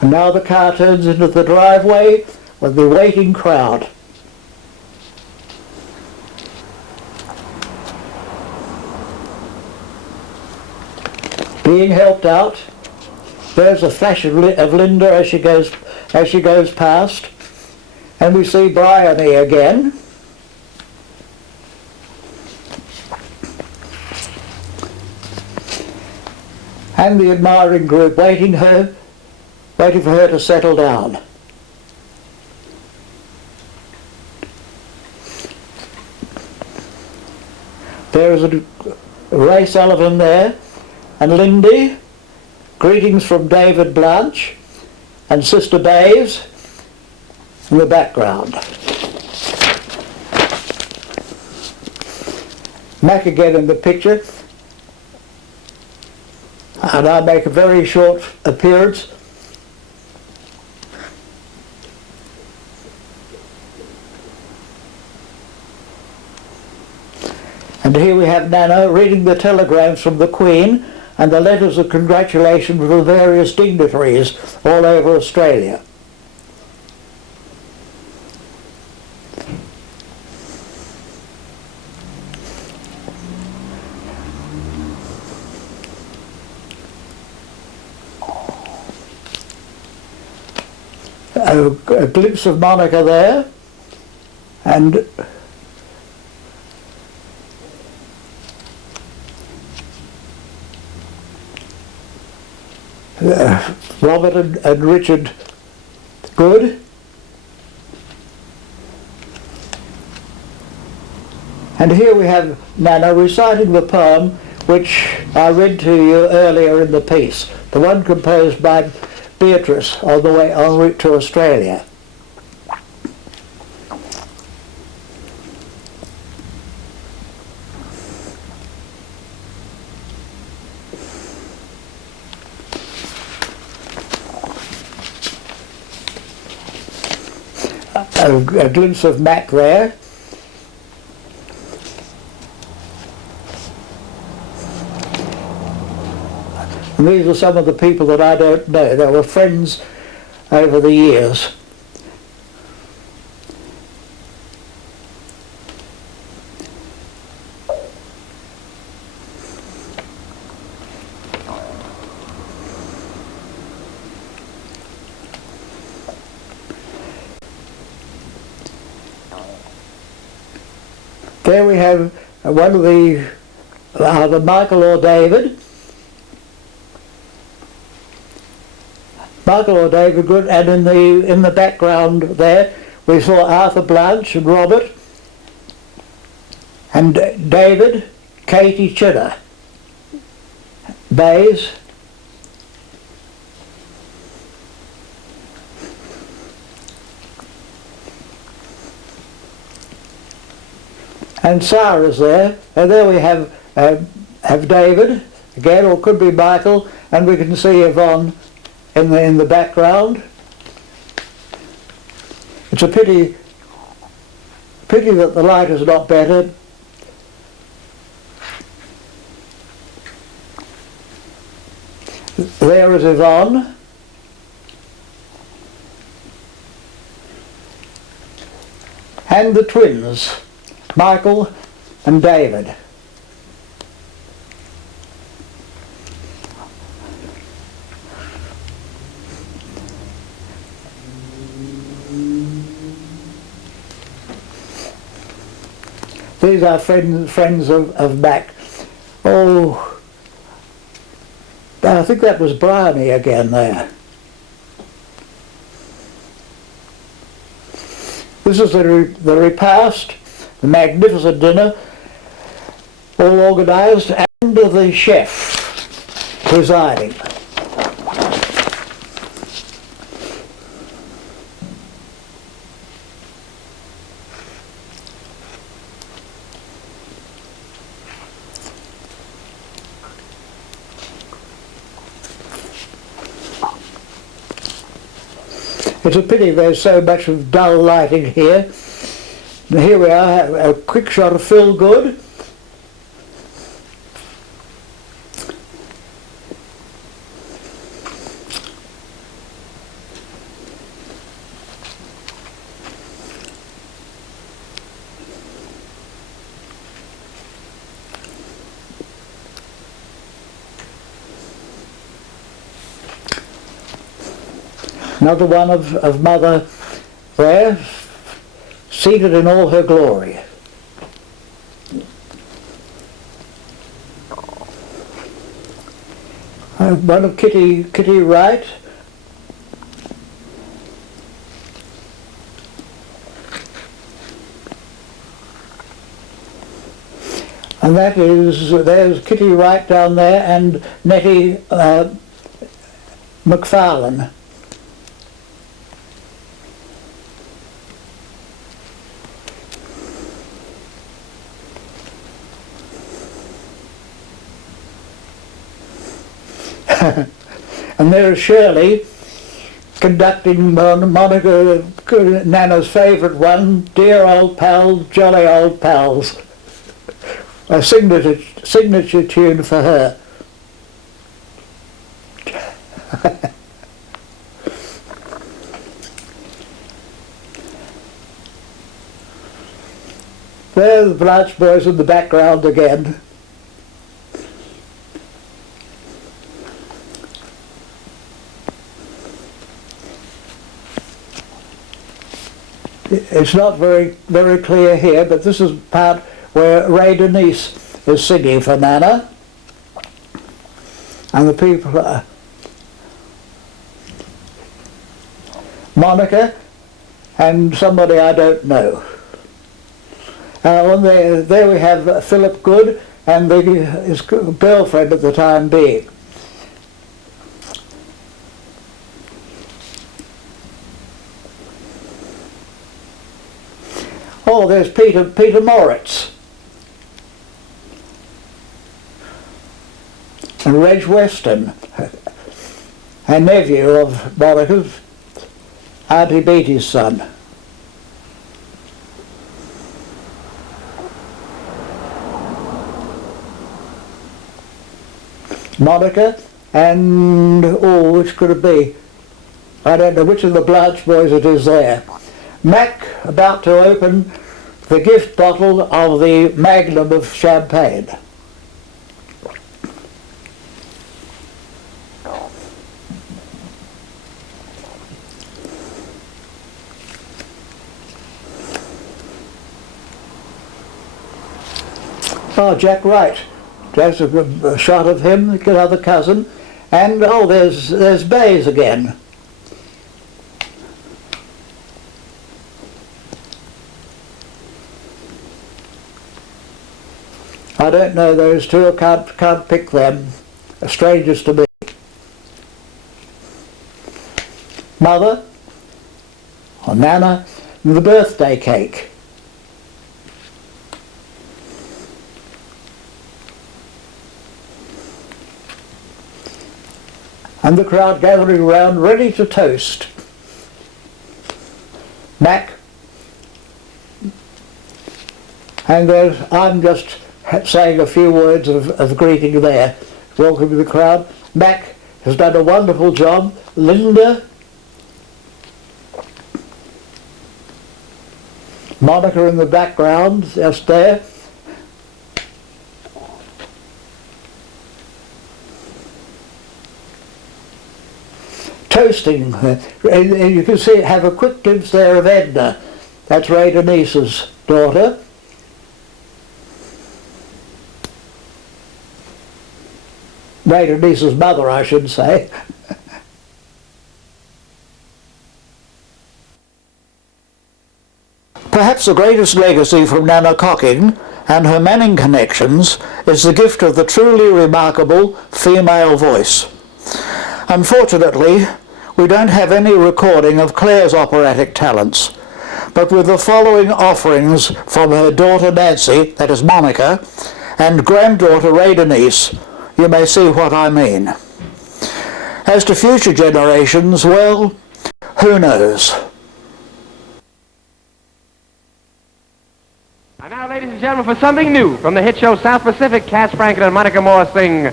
And now the car turns into the driveway with the waiting crowd. Being helped out. There's a flash of Linda as she goes past, and we see Bryony again. And the admiring group waiting for her to settle down. There's Ray Sullivan there, and Lindy. Greetings from David Blanche and Sister Bays in the background. Mac again in the picture, and I make a very short appearance. And here we have Nana reading the telegrams from the Queen and the letters of congratulation from the various dignitaries all over Australia. A glimpse of Monica there, and Robert and Richard Good. And here we have Nana reciting the poem which I read to you earlier in the piece, the one composed by Beatrice on the way en route to Australia. A glimpse of Mac there. And these are some of the people that I don't know. They were friends over the years. There we have one of the Michael or David. Michael or David Good, and in the background there we saw Arthur Blanche and Robert, And David, Katie Chidder. Bays. And Sarah's there, and there we have David again, or could be Michael, and we can see Yvonne in the background. It's a pity that the light is not better. There is Yvonne. And the twins, Michael and David. These are friends of Mac. Oh, I think that was Bryony again there. This is the repast, the magnificent dinner, all organised, and the chef presiding. It's a pity there's so much of dull lighting here. And here we are, a quick shot of Phil Good. Another one of Mother there, seated in all her glory. One of Kitty Wright. And there's Kitty Wright down there and Nettie McFarlane. And there's Shirley conducting Monica, Nana's favourite one, Dear Old Pals, Jolly Old Pals. A signature tune for her. There's the Blanche boys in the background again. It's not very clear here, but this is part where Ray Denise is singing for Nana. And the people are Monica and somebody I don't know. And there we have Philip Good and his girlfriend at the time being. Oh, there's Peter Moritz. And Reg Weston, a nephew of Monica's, Auntie Beatty's son. Monica and, oh, which could it be? I don't know which of the Blanche boys it is there. Mac about to open the gift bottle of the Magnum of champagne. Oh, Jack Wright. There's a shot of him, another cousin. And, oh, there's Bays again. I don't know those two, I can't pick them. Strangers to me. Mother, or Nana, the birthday cake. And the crowd gathering round, ready to toast. Mac. And I'm just saying a few words of greeting there, welcoming the crowd. Mac has done a wonderful job. Linda, Monica in the background, just there. Toasting, and you can see, have a quick glimpse there of Edna. That's Ray Denise's daughter. Ray Denise's mother, I should say. Perhaps the greatest legacy from Nana Cocking and her Manning connections is the gift of the truly remarkable female voice. Unfortunately, we don't have any recording of Claire's operatic talents, but with the following offerings from her daughter Nancy, that is Monica, and granddaughter Ray Denise, you may see what I mean. As to future generations, well, who knows? And now, ladies and gentlemen, for something new from the hit show South Pacific, Cass Franklin and Monica Moore sing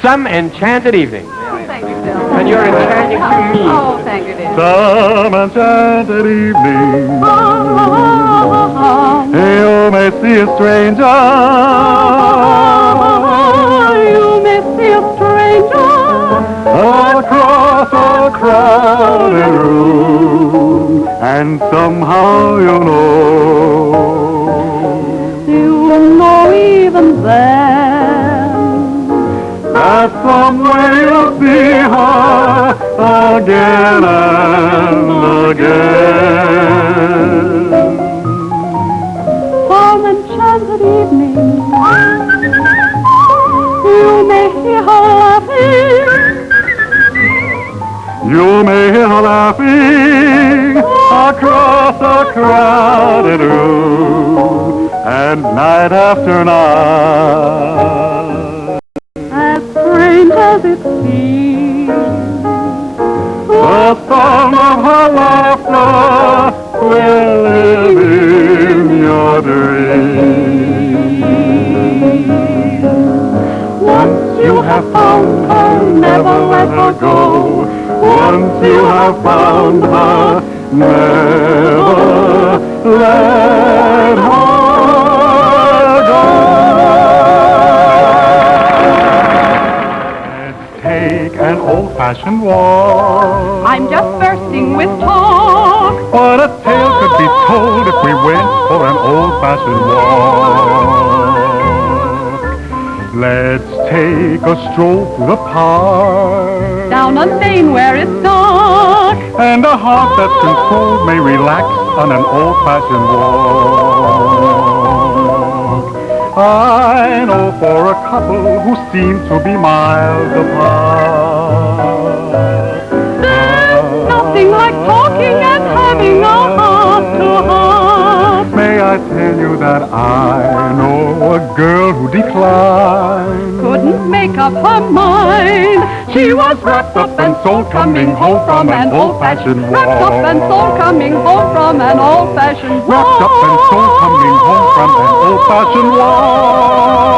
Some Enchanted Evening. Thank you, Phil. And you're enchanting to me. Oh, thank you, dear. Some enchanted evening, you may see a stranger. You may see a stranger Across a crowded room, and somehow you know even then that some way you'll see her again and again. some enchanted evening you may hear her laughing. You may hear her laughing across a crowded room, and night after night, As strange as it seems, the sound of her laughter will live in your dreams. once you have found her, Never let her go. Once you have found her, never let her go. Let's take an old-fashioned walk. I'm just bursting with talk. What a tale could be told if we went for an old-fashioned walk. Let's take a stroll through the park, Down a lane where it's dark. and a heart that's controlled may relax on an old-fashioned walk. I know for a couple who seem to be miles apart. There's nothing like talking and having a heart-to-heart. May I tell you that I know a girl who declined. Couldn't make up her mind. She was wrapped up and sold coming home from an old-fashioned walk. Wrapped up and sold coming home from an old-fashioned walk. Wrapped up and sold coming home from an old-fashioned walk.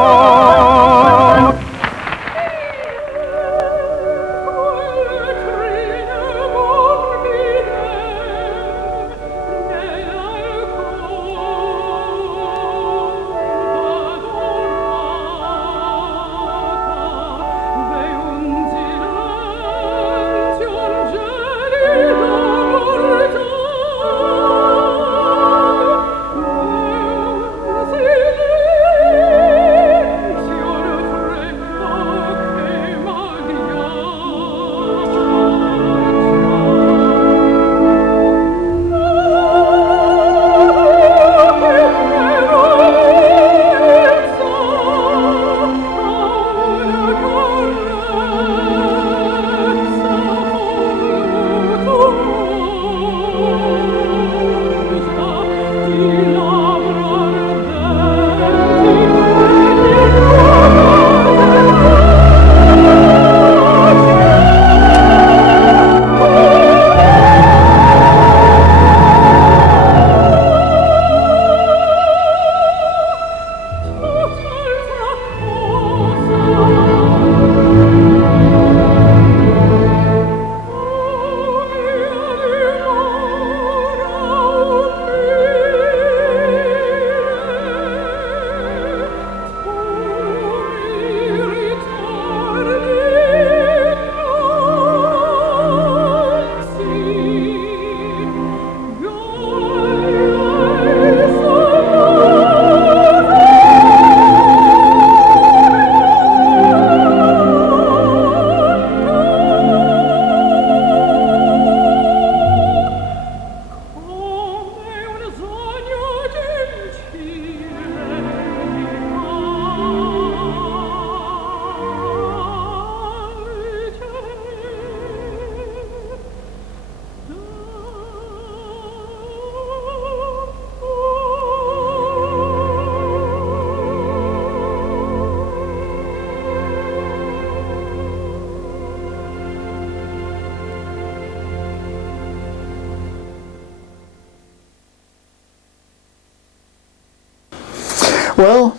Well,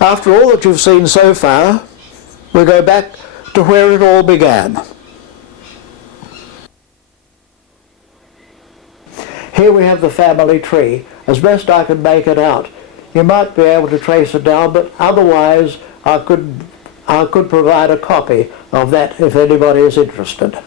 after all that you've seen so far, we go back to where it all began. Here we have the family tree, as best I can make it out. You might be able to trace it down, but otherwise I could provide a copy of that if anybody is interested.